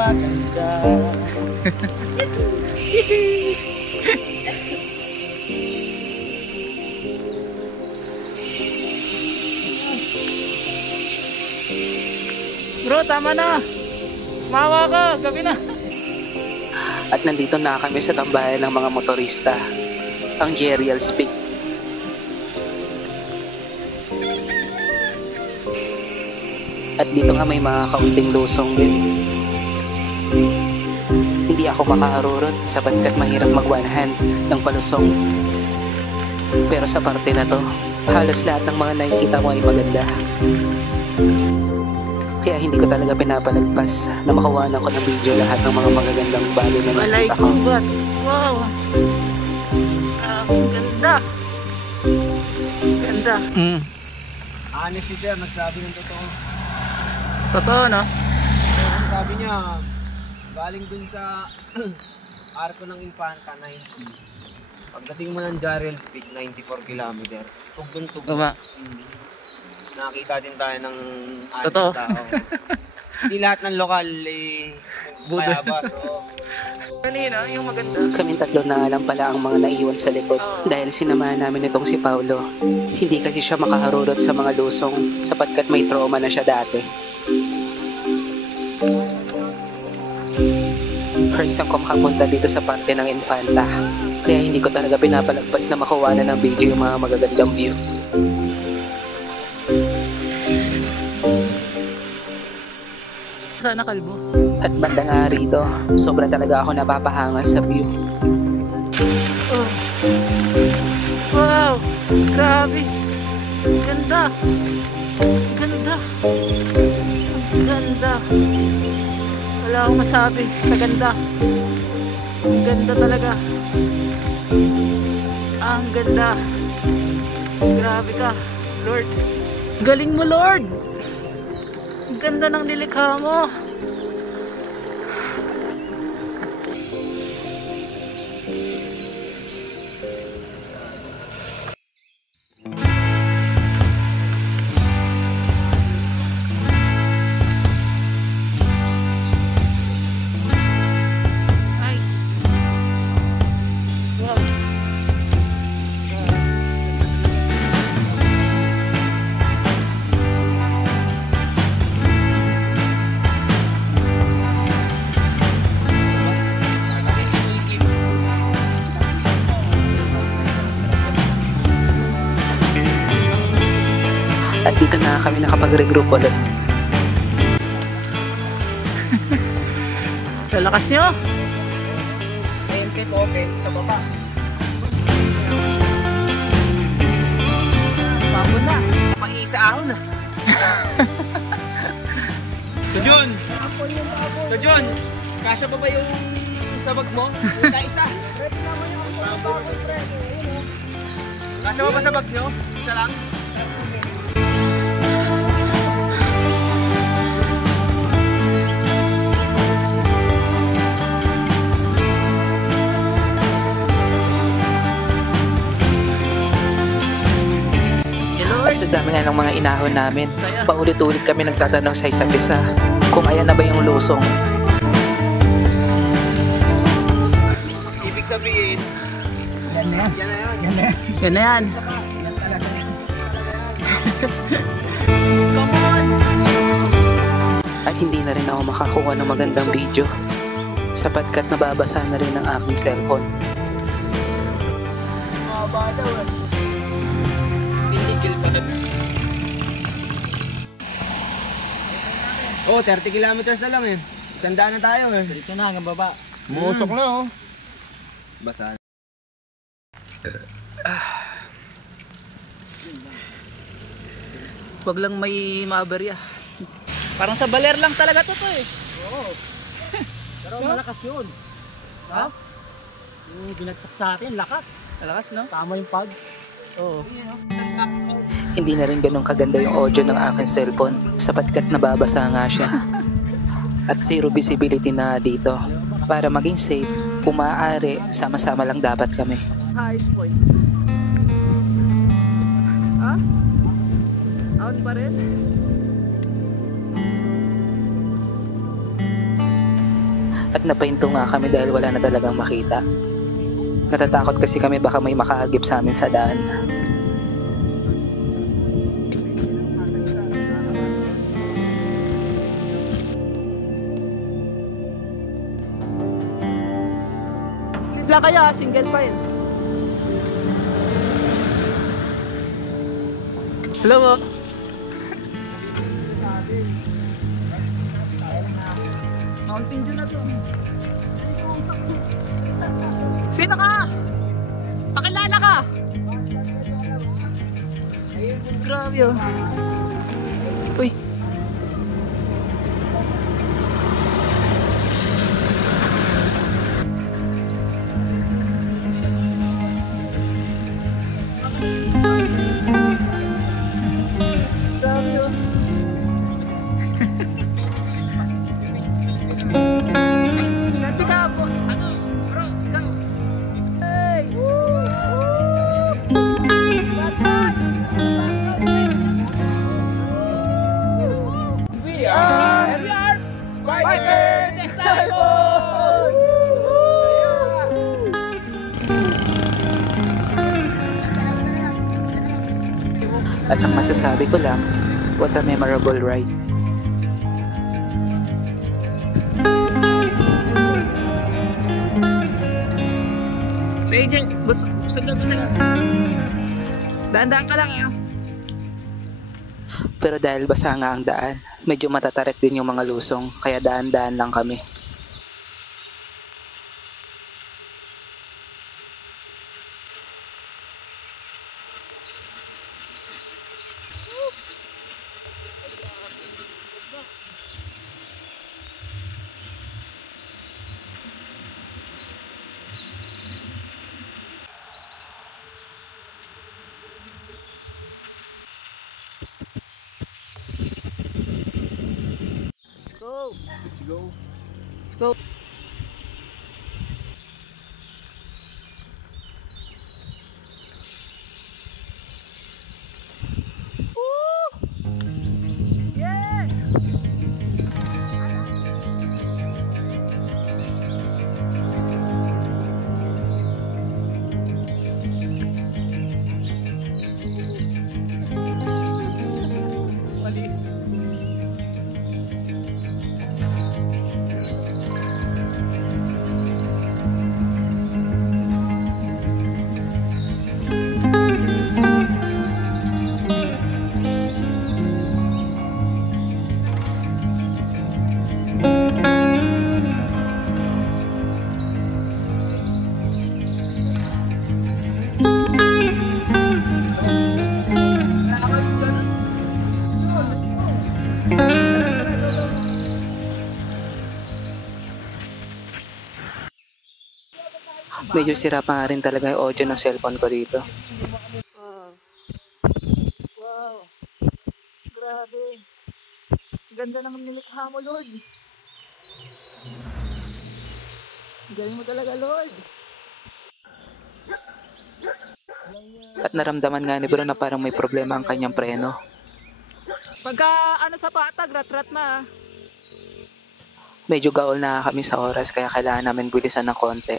Maganda Bro, tama na. Mawa ka, gabi na. At nandito na kami sa tambayan ng mga motorista, ang Jerial's Peak. At dito nga may mga kaunting lusong din. Hindi ako makaharurot sapagkat mahirap mag one hand ng palusong. Pero sa parte na to, halos lahat ng mga nakikita mo ay maganda. Kaya hindi ko talaga pinapalagpas na makuha ko ng video lahat ng mga magagandang bagay na Walay nakita ko. kubat. Wow. Ang ganda. Ganda. Honest si Sir, nagsabi ng totoo. Totoo, no? Sabi niya, galing dun sa arko ng Infanta, 90. Pagdating mo ng Jerial's Peak, 94 kilometer. Tugtong-tugtong. Tama. Nakakita din tayo ng Totoo. tao. Hindi lahat ng lokal mayabas. Kanina, yung maganda. Kaming tatlo na alam pala ang mga naiwan sa likod dahil sinamahan namin itong si Paulo. Hindi kasi siya makaharurot sa mga lusong sapagkat may trauma na siya dati. First time ko makapunta dito sa parte ng Infanta, kaya hindi ko talaga pinapalagpas na makuha na ng video yung mga magagandang view. Sana kalbo. At banda nga rito, sobra talaga ako napapahanga sa view. Oh. Wow. Grabe. Ganda. Ganda. Ganda. Wala akong masabi sa ganda. Ang ganda talaga. Ang ganda. Grabe ka, Lord. Galing mo, Lord. Ang ganda ng nilikha mo. Nice. Wow. At dito na kami nakapag-regroup ulit. Lalakas nyo. Open, open, sa baba. Pabon na. Maisa ahon na. Tujon! Tujon! Kasya pa ba yung sabag mo? Yung isa? Kasya pa ba sabag nyo? Isa lang? At sa dami nga ng mga inahon namin, paulit-ulit kami nagtatanong sa isa't isa kung ayan na ba yung lusong. Ibig sabihin, yan na yan. Yan na yan. Yan na yan. At hindi na rin ako makakuha ng magandang video sapagkat nababasa na rin ang aking cellphone. Pinigil pa na. Oh, 30 kilometers na lang eh. 100 na tayo eh. Dito na, hanggang baba. Musok na oh. Basa. Wag lang may maaberya. Parang sa baler lang talaga to eh. Oo. Pero malakas yun. Ha? Yung binagsak sa atin, lakas. Malakas, no? Sama yung pag. Oo. Hindi na rin ganun kaganda yung audio ng aking cellphone sapagkat nababasa nga siya. At zero visibility na dito. Para maging safe, kung maaari, sama-sama lang dapat kami. Highest point. Ha? Out pa rin? At napahinto nga kami dahil wala na talagang makita. Natatakot kasi kami baka may makaagip sa amin sa daan. Sila kaya, single file. Hello po. Mountain Dew na to. Sino ka? Pakilala ka? Grabe oh. Uy. Grabe oh. Selfie ka po. Ano? Bro, ikaw. Hey! We are Biker Disciple! At ang masasabi ko lang, what a memorable ride. So AJ, sundan mo sila. Dahan-dahan ka lang ah. Pero dahil basa nga ang daan, medyo matatarik din yung mga lusong, kaya daan-daan lang kami. Let's go. Let's go. Go. Medyo sira pa nga rin talaga yung audio ng cellphone ko dito. Wow. Grabe. Ganda ng nilikha mo, Lord. Galing mo talaga, Lord. At naramdaman nga ni Bro na parang may problema ang kanyang preno. Pagka ano sa patag, rat-rat na. Medyo gaol na kami sa oras kaya kailangan namin bilisan ng konti.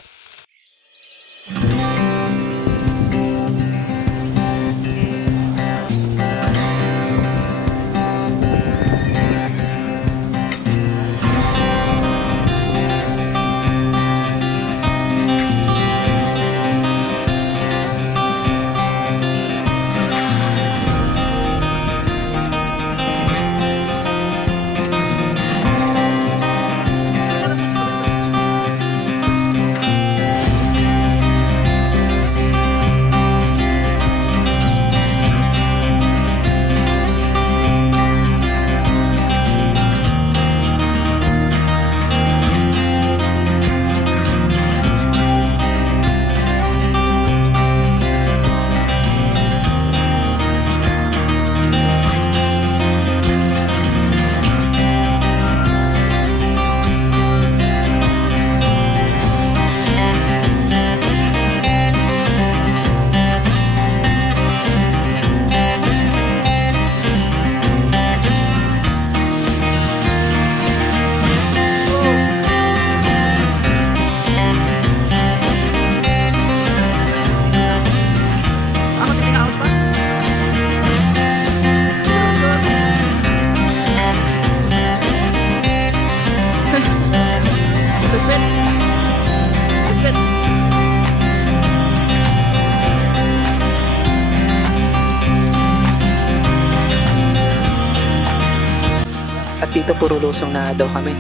dito puro lusong na daw kami.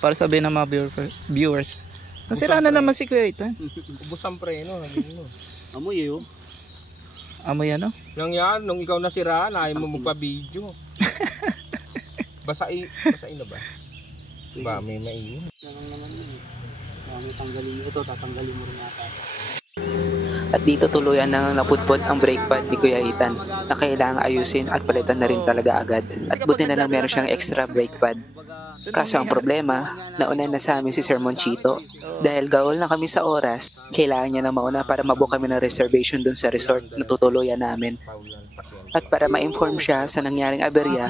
Para sabihin ng mga viewers. Nasira na naman si Kuya Ethan. Ubus ang preno. Amoy yun. Amoy ano? Nang yan, nung ikaw nasiraan, ayaw mo magpa-video. Basain na ba? Ba, may mainit. May tanggalin mo ito, tatanggalin mo rin ata. At dito tuluyan nang naputpot ang brake pad ni Kuya Ethan na kailangang ayusin at palitan na rin talaga agad. At buti na lang meron siyang extra brake pad. Kaso ang problema, nauna na sa amin si Sir Monchito. Dahil gawal na kami sa oras, kailangan niya na mauna para mabook kami ng reservation dun sa resort na tutuluyan namin. At para ma-inform siya sa nangyaring aberya,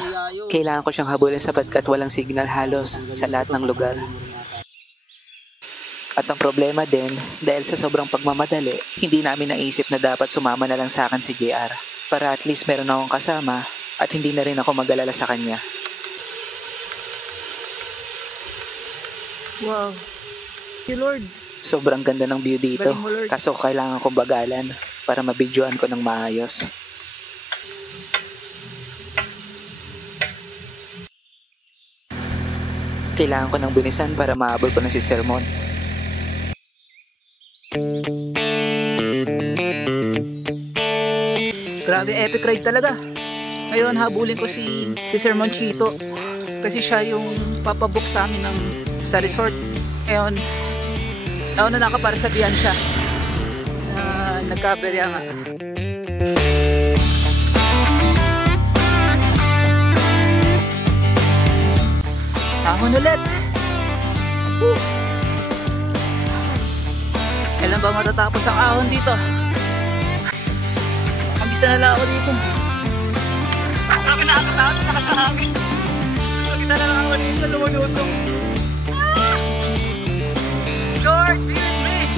kailangan ko siyang habulin sapagkat walang signal halos sa lahat ng lugar. At ang problema din, dahil sa sobrang pagmamadali, hindi namin naisip na dapat sumama na lang sa akin si JR para at least meron akong kasama at hindi na rin ako mag-alala sa kanya. Wow. Thank you, Lord. Sobrang ganda ng view dito, Galing mo, Lord. kaso kailangan kong bagalan para mabidyoan ko ng maayos. Kailangan ko ng bunisan para maabot ko na si Sermon. Grabe, epic ride talaga. Ngayon, habulin ko si Sir Monchito. Kasi siya yung papabook sa amin sa resort. Ngayon, nauna na ako para sabihan siya. Nagkaberya nga. Ahon ulit. Woo! Kailan ba matatapos ang ahon dito? Mag-isa na lang ako dito. Grabe na ako sa hangin. Mag-isa na lang ako dito. Lumunusong. Short! Breathe!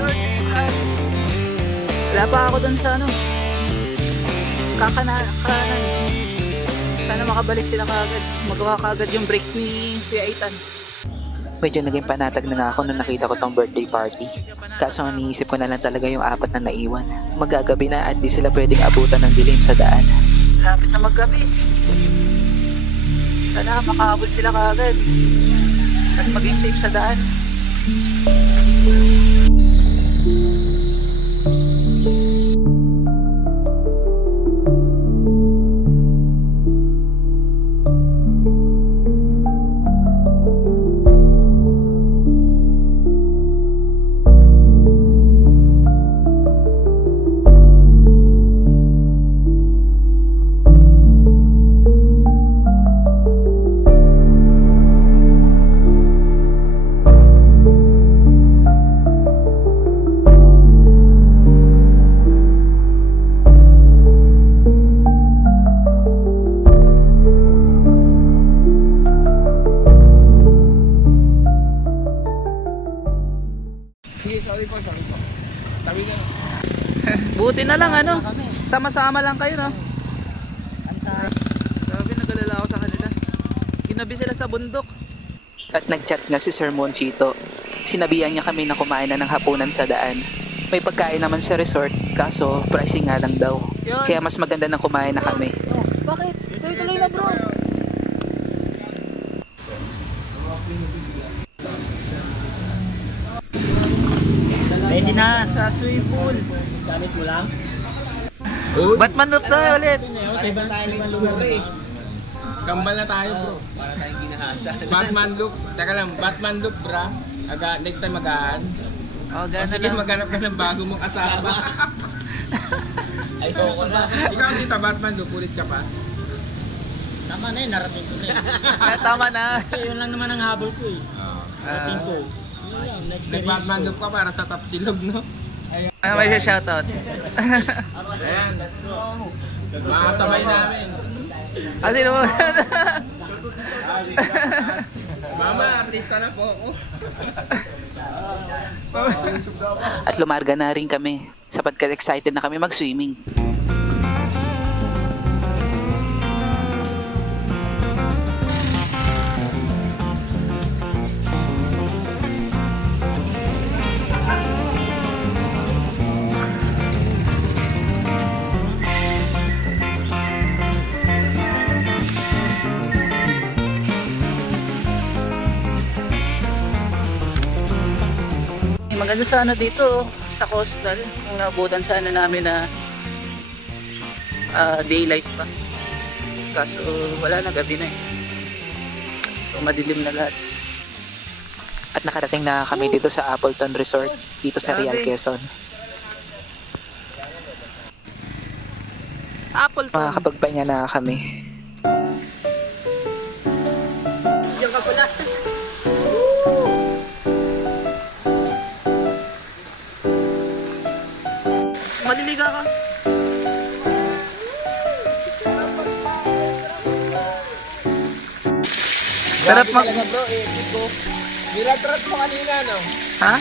Short! Yes! Wala pa ako dun sa kanan. Sana makabalik sila kaagad. Magawa kaagad yung breaks ni Kuya Ethan. Medyo naging panatag na nga ako nung nakita ko tong birthday party. Kaso ang iniisip ko na lang talaga yung 4 na naiwan. Magagabi na at di sila pwedeng abutan ng dilim sa daan. Lapit na maggabi. Sana makaabot sila kaagad. At maging safe sa daan. Buti na lang sama-sama lang kayo Grabe, nag-alala ako sa kanila. Ginabi sila sa bundok. At nag-chat nga si Sir Monchito. Sinabihan niya kami na kumain na ng hapunan sa daan. May pagkain naman sa resort, kaso pricing nga lang daw. Yun. Kaya mas maganda na kumain na kami. Bakit? Tuloy-tuloy na bro. Pwede na sa swimming pool. Gamit mo lang. Batman loop tayo ulit. Pwede tayo ng lugar eh. Kambal na tayo bro. Para tayong ginahasa. Batman loop. Teka lang, Batman loop bra. Next time magaan. Gano'n Sige, lang. maghanap ka ng bago mong kasama. Ayoko na. Ikaw dito, Batman loop. Ulit ka pa. Tama na yun, narating ko na eh. Tama na. Yun lang naman ang habol ko eh. Narating ko. Nag-Batman loop ka para sa top silog, no? May shoutout. Ayan. Mga sabay namin. Sino mo? Mama, artista na po ako. At lumarga na rin kami. sapagkat excited na kami mag-swimming. Maganda sana dito sa coastal, kung naabutan sana namin na daylight pa. Kaso wala na, gabi na eh. So madilim na lahat. At nakarating na kami dito sa Appleton Resort, dito sa Real Quezon. Appleton. Makakapagpahinga na kami. Diyan ka pala. Maliliga ka. Sarap mag... bro, ko. Miratrap mo kanina, no? Ha?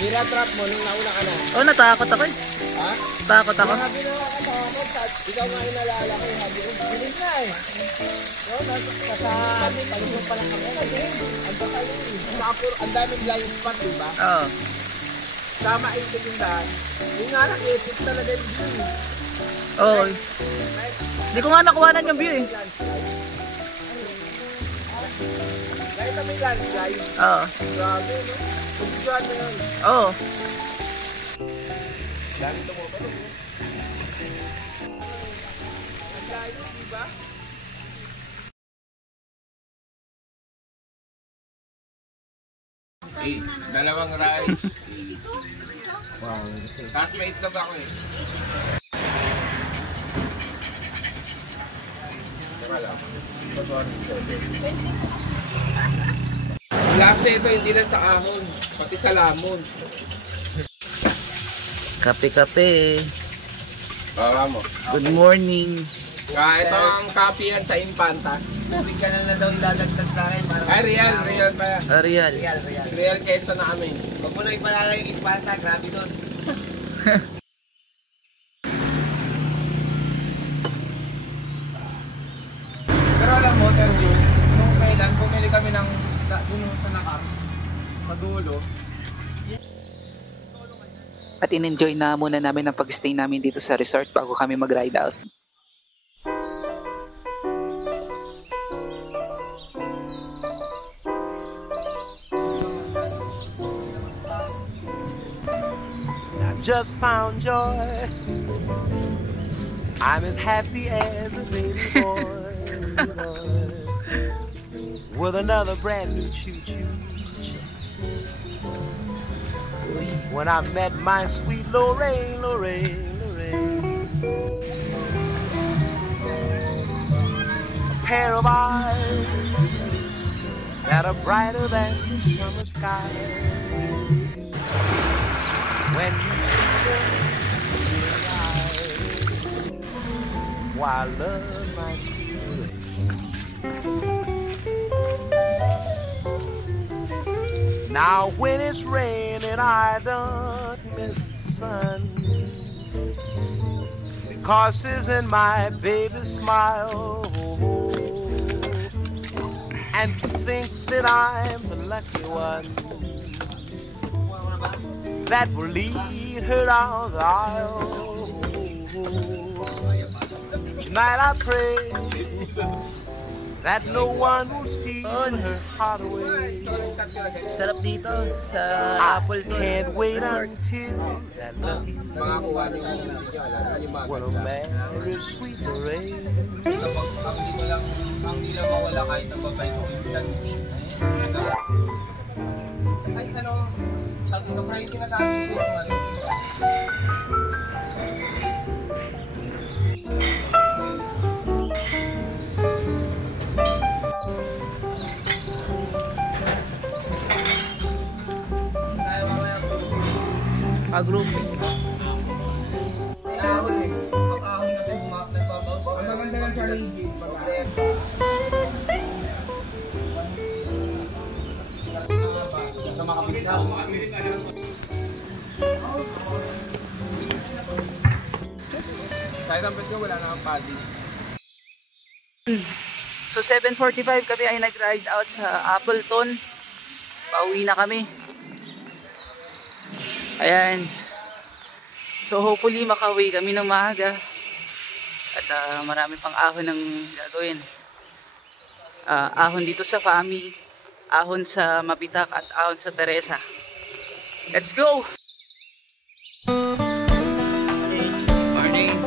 Miratrap mo nung nauna ka na. Oh, natakot ako eh. Ha? Takot ako. Sabi na ako katakot, ikaw nga inalala ko, sabi ko, bilis na eh. No, sabi, talungan pa lang kami. Ang patay yun. Ang daming blind spot, diba? Oo. Tama yung tindahan. Yung nga lang, epic talaga yung view. Oo. Hindi ko nga nakuhanan yung view eh. Kahit na may landslide. Oo. Grabe, no? Pagkusuhan mo yun. Oo. Dami tumupad, no? Ang layo, diba? Dalawang rice. Tapos may itlog ako eh. Lasa ito, hindi lang sa ahon, pati sa lamon. Kape-kape. Bawa mo. Good morning. Ito ang coffee yan sa Infanta. Tubig ka na daw ilalagtag sa akin. Ay, real pa yan. Arial. Real Quezon na kami. Huwag mo na ipalalagay yung Infanta, grabe doon. Pero alam mo, Sir Ju, nung kailan bumili kami ng isda dun sa nakar, sa dulo. At in-enjoy na muna namin ang pag-stay namin dito sa resort bago kami mag-ride out. I've just found joy. I'm as happy as a baby boy. With another brand new choo-choo. When I met my sweet Lorraine. A pair of eyes that are brighter than the summer sky. When you see them, you realize why I love my sweet Lorraine. Now when it's raining, I don't miss the sun, because isn't my baby's smile, and to think that I'm the lucky one that will lead her down the aisle. Tonight I pray that no one will steal her heart away. Sarap dito sa I Appleton can't wait Resort. until that lucky will marry sweet Lorraine. Sa ang di lang mawala kahit nagbabay ko, yung lang kahit ano, tatlong pricing na sa akin siya naman. Pag-grouping. Ang maganda lang sa rigid, sa makapit na. Kahit ang pwede wala na ang padding. So 7:45 kami ay nag-ride out sa Appleton. Pauwi na kami. Ayan. So hopefully makauwi kami ng maaga. At marami pang ahon ang gagawin. Ahon dito sa Fami, ahon sa Mapitak at ahon sa Teresa. Let's go! Morning!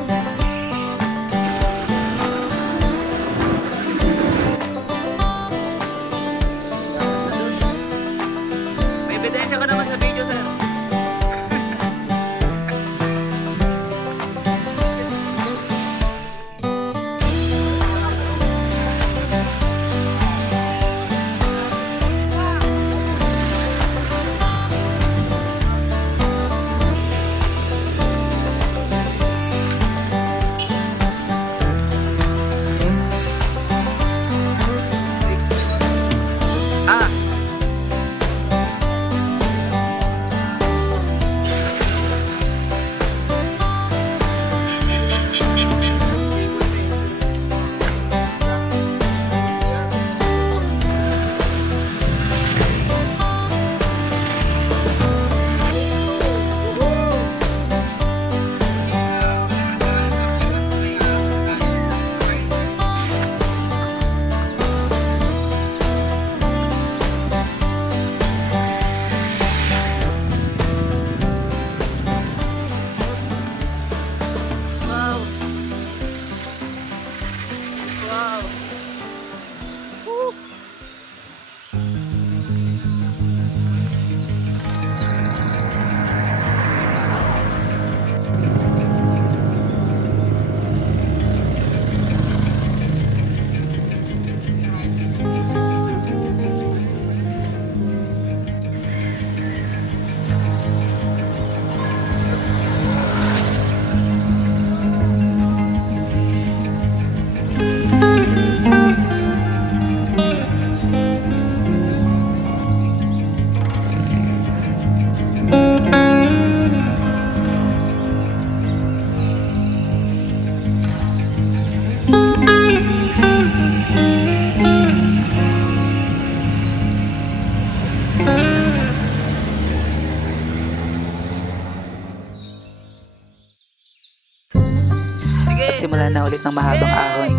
May ebidensya ka naman sa video, sir. At simula na ulit ng mahabang ahon.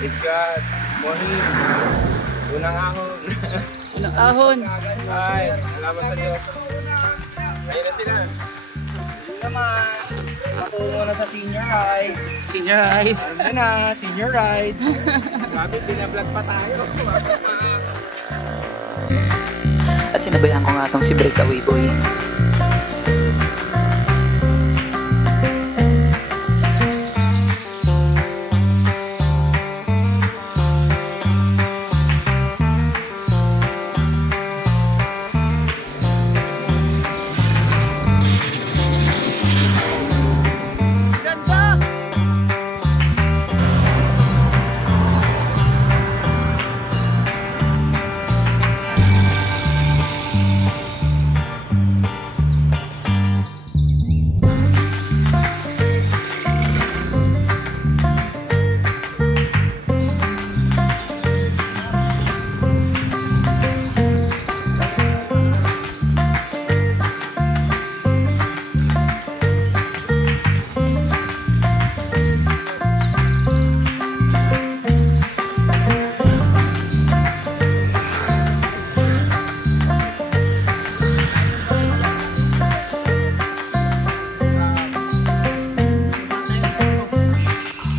It's God. Morning. Unang ahon. Unang ahon. Ay, salamat sa Diyos. Ayun na sila. Yun naman. Matungo na sa senior high. Senior eyes. Ano na, senior ride. Grabe, binablog pa tayo. At sinabayan ko nga tong si Breakaway Boy. Ganda!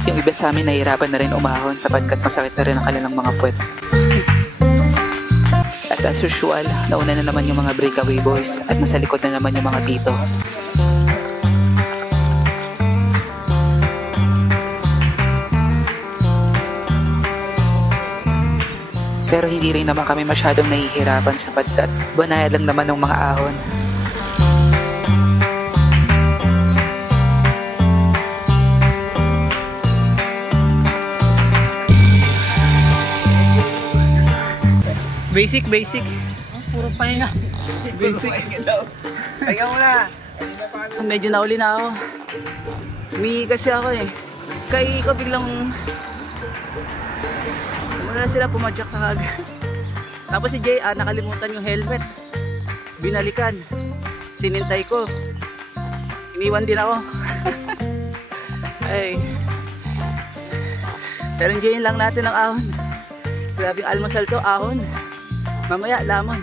Yung iba sa amin nahihirapan na rin umahon sapagkat masakit na rin ang kanilang mga puwet. At as usual, nauna na naman yung mga Breakaway Boys at nasa likod na naman yung mga tito. Pero hindi rin naman kami masyadong nahihirapan sapagkat banayad lang naman ng mga ahon. Basic. Puro pahinga. Basic. Pahinga muna. Medyo nauli na ako. Umihi kasi ako eh. Kaya ko biglang muna na sila pumadyak na agad. Tapos si Jay, nakalimutan yung helmet. Binalikan. Sinintay ko. Iniwan din ako. Ay. Pero enjoyin lang natin ang ahon. Grabe almusal to, ahon. Mamaya, lamon.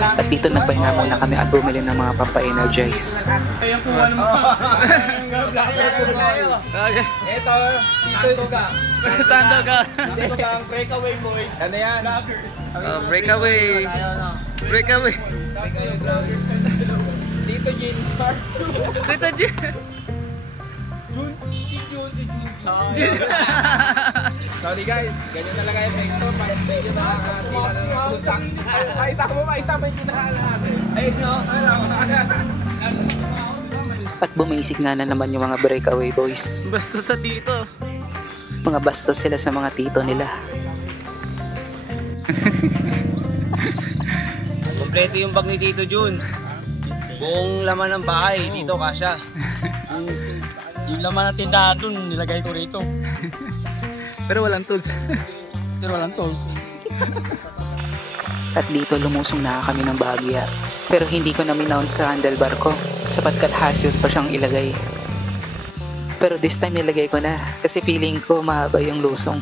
At dito nagpahinga muna kami at bumili ng mga pampa-energize. Ayan po, ano mo? Ito, Sandoga. Sandoga. Sandoga ang breakaway boys. Ano yan? Vloggers. Breakaway. Breakaway. Vloggers. Dito Jin. Dito Jin. Si Jun. Sorry guys, ganyan talaga yung tekto. Mas medyo nakakasira ng utang. Makita mo yung kinahalan natin. Ayun no? At bumisik na naman yung mga breakaway boys. Basta sa dito. Mga bastos sila sa mga tito nila. Kompleto yung bag ni Tito Jun. Buong laman ng bahay, dito kasya. Yung laman ng tindahan dun, nilagay ko rito. Pero walang tools. At dito lumusong na kami ng bahagya. Pero hindi ko na minown sa handlebar ko sapagkat hassle pa siyang ilagay. Pero this time nilagay ko na kasi feeling ko mahaba yung lusong.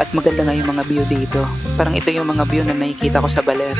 At maganda nga yung mga view dito. Parang ito yung mga view na nakikita ko sa Baler.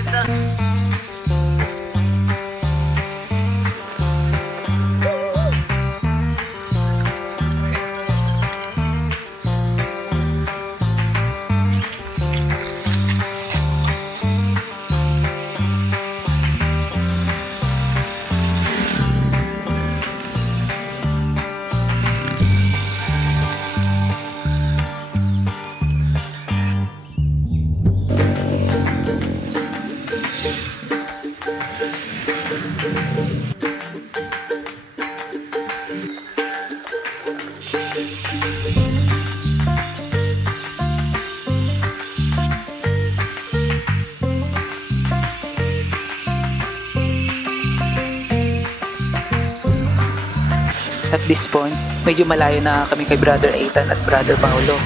At this point, medyo malayo na kami kay Brother Ethan at Brother Paolo.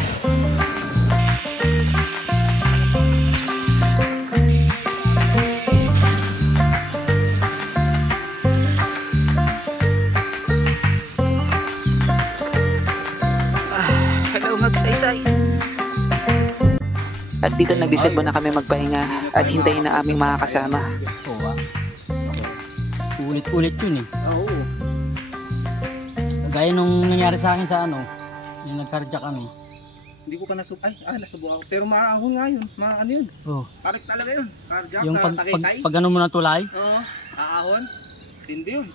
Hello, magsaysay. At dito nag-decide muna kami magpahinga at hintayin na aming mga kasama. Ulit-ulit yun eh. Oo. Gaya nung nangyari sa akin sa yung nag-carjack kami. Hindi ko pa nasubo ako. Pero maahon nga yun. Ano yun? Oh. Tarik talaga yun. Carjack Yung sa Tagaytay. pag ano mo na tulay. Oo. Aahon. Hindi yun.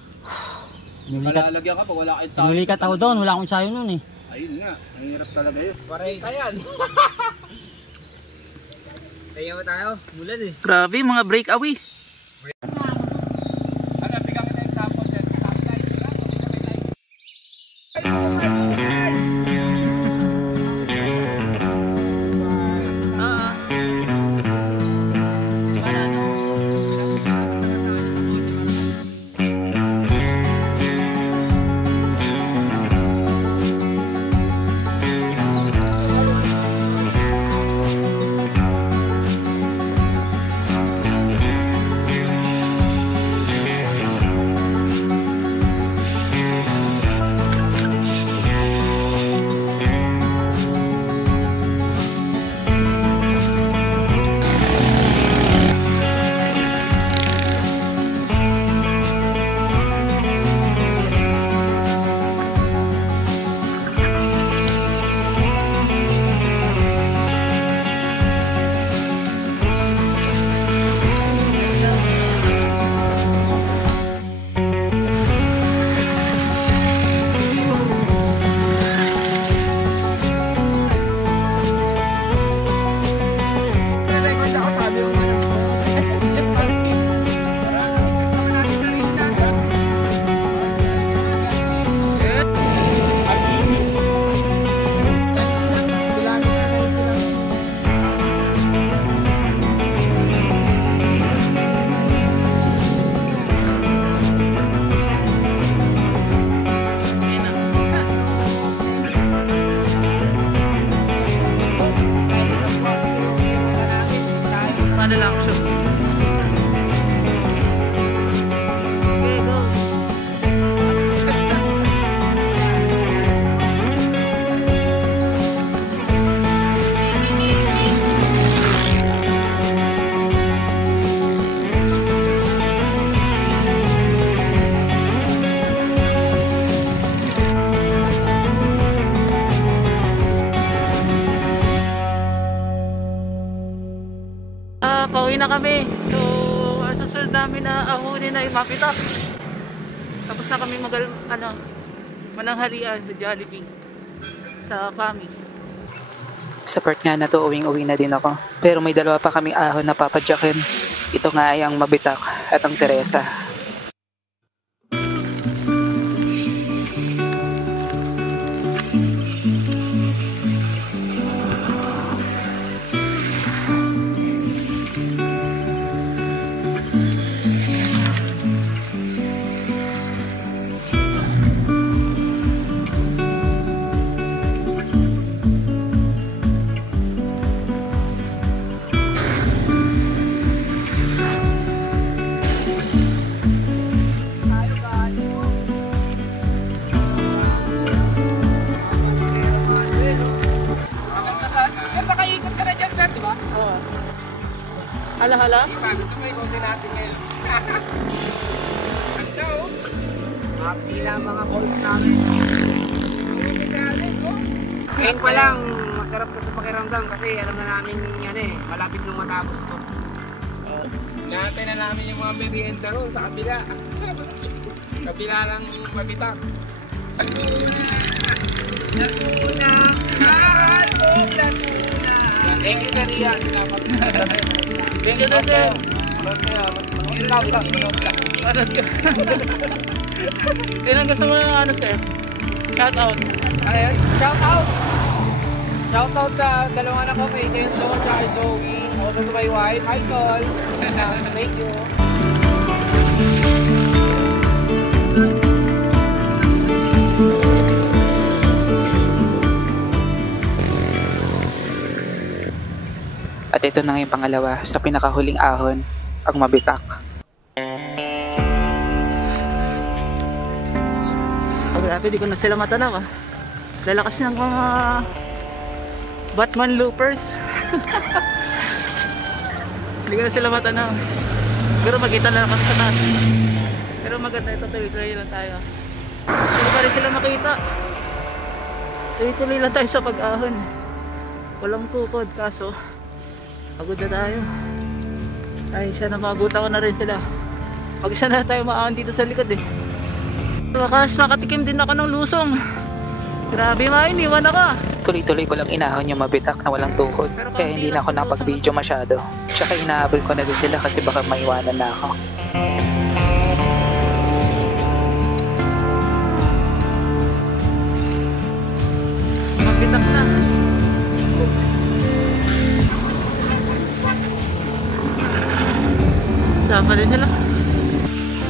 Nulikat Malalagyan ka pag wala kayo sa Nulikat ako doon. Wala akong ensayo noon eh. Ayun nga. Ang hirap talaga yun. Ayan. Kaya ba tayo? Mulan eh. Grabe, mga breakaway. Bigyan kita example dyan. na kami. So, sa sunod namin na ahunin na yung mapitak. Tapos na kami mananghalian sa Jollibee. Sa Fami. Sa part nga na to, uwing-uwi na din ako. Pero may dalawa pa kaming ahon na papadyakin. Ito nga ay ang Mabitak at ang Teresa. Sir, nakaikot ka na dyan, sir, di ba? Oo. Hala-hala? Di ba? Gusto mo ikotin natin ngayon. Ganda, oh. Pila mga calls namin. Ngayon pa lang, masarap na sa pakiramdam kasi alam na namin malapit nung matapos to. Natin na namin yung mga merienda roon sa kabila. Kabila ng Mabitak. Laguna, Alpog Laguna. Thank you, Sir Ian. Thank you, sir. Sino gusto mo yung sir? Shout out. Ayan, shout out. Shout out sa dalawang anak ko, kay Kenzo at kay Zoe. Also to my wife, hi Sol. Thank you. At ito na nga yung pangalawa sa pinakahuling ahon, ang Mabitak. Oh, grabe, di ko na sila matanaw ah. Lalakas ng mga Batman loopers. Hindi ko na sila matanaw. Siguro magkita na lang kami sa taas. Pero maganda ito, tuloy-tuloy lang tayo. Hindi pa rin sila makita. Tuloy-tuloy lang tayo sa pag-ahon. Walang tukod, kaso pagod na tayo. Ay, sana maabutan ko na rin sila. Mag-isa na tayo maahon dito sa likod eh. Wakas, makatikim din ako ng lusong. Grabe ma, iniwan ako. Tuloy-tuloy ko lang inahon yung Mabitak na walang tukod. Kaya hindi na ako napag-video masyado. Tsaka inahabol ko na din sila kasi baka maiwanan na ako. Mabitak na. Sama din nila.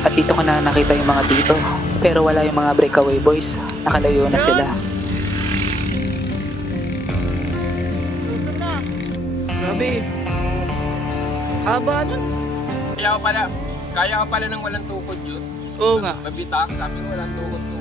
At dito ko na nakita yung mga tito. Pero wala yung mga breakaway boys. Nakalayo na sila. Grabe. Haba nun. Kaya ko pala ng walang tukod yun. Oo nga. Mabitak, sabi ko walang tukod na.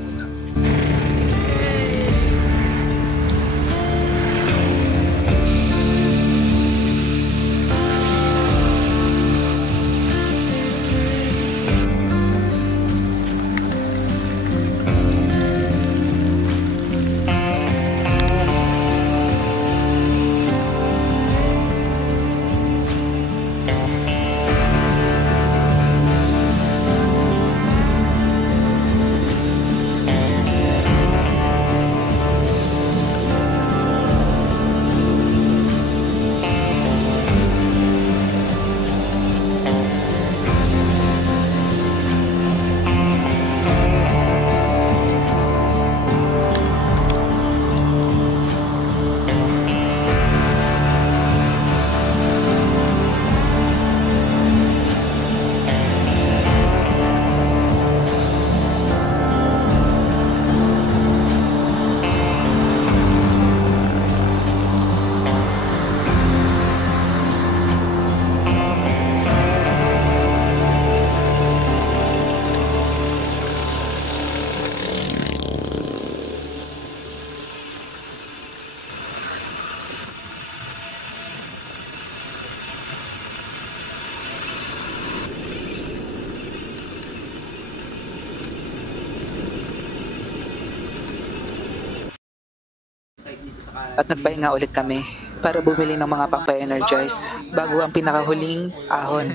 At nagpahinga ulit kami. para bumili ng mga pampa-energize bago ang pinakahuling ahon,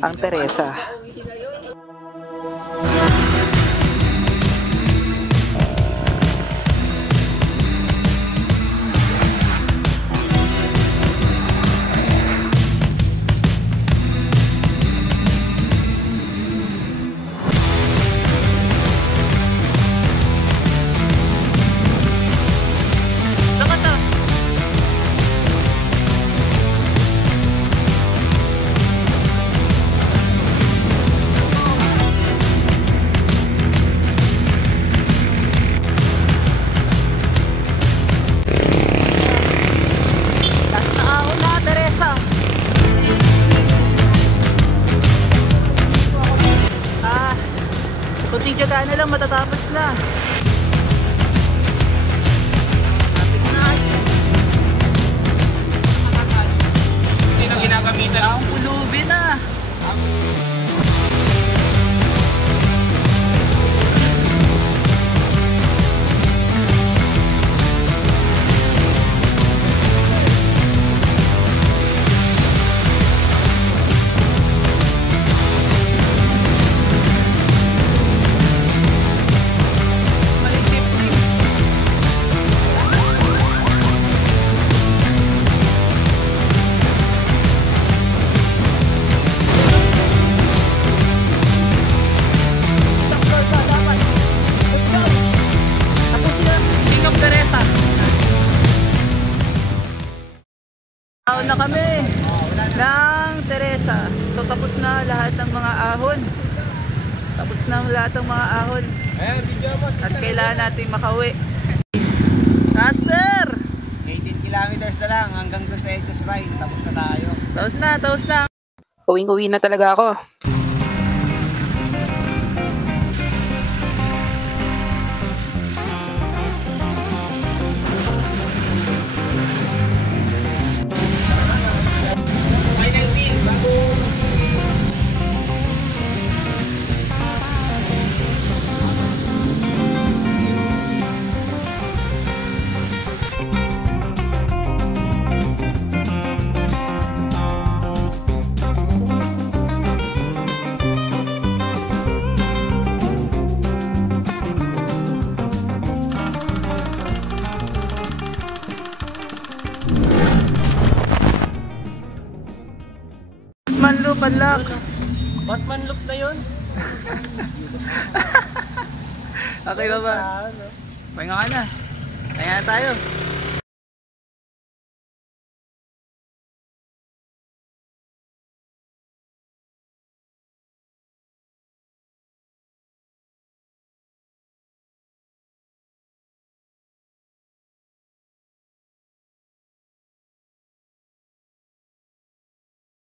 ang Teresa. Kunting tiyaga na lang, matatapos na. Hindi na ginagamitan. Ang pulubi na. Na kami ng Teresa. So tapos na lahat ng mga ahon. Tapos na lahat ng mga ahon. At kailangan natin makauwi. Master! 18 kilometers na lang hanggang doon sa Exos Ride. Tapos na tayo. Tapos na. Uwing-uwi na talaga ako. Manloop, unlock. Batman look na yun. Okay ba ba? Pahinga ka na. Pahinga na tayo.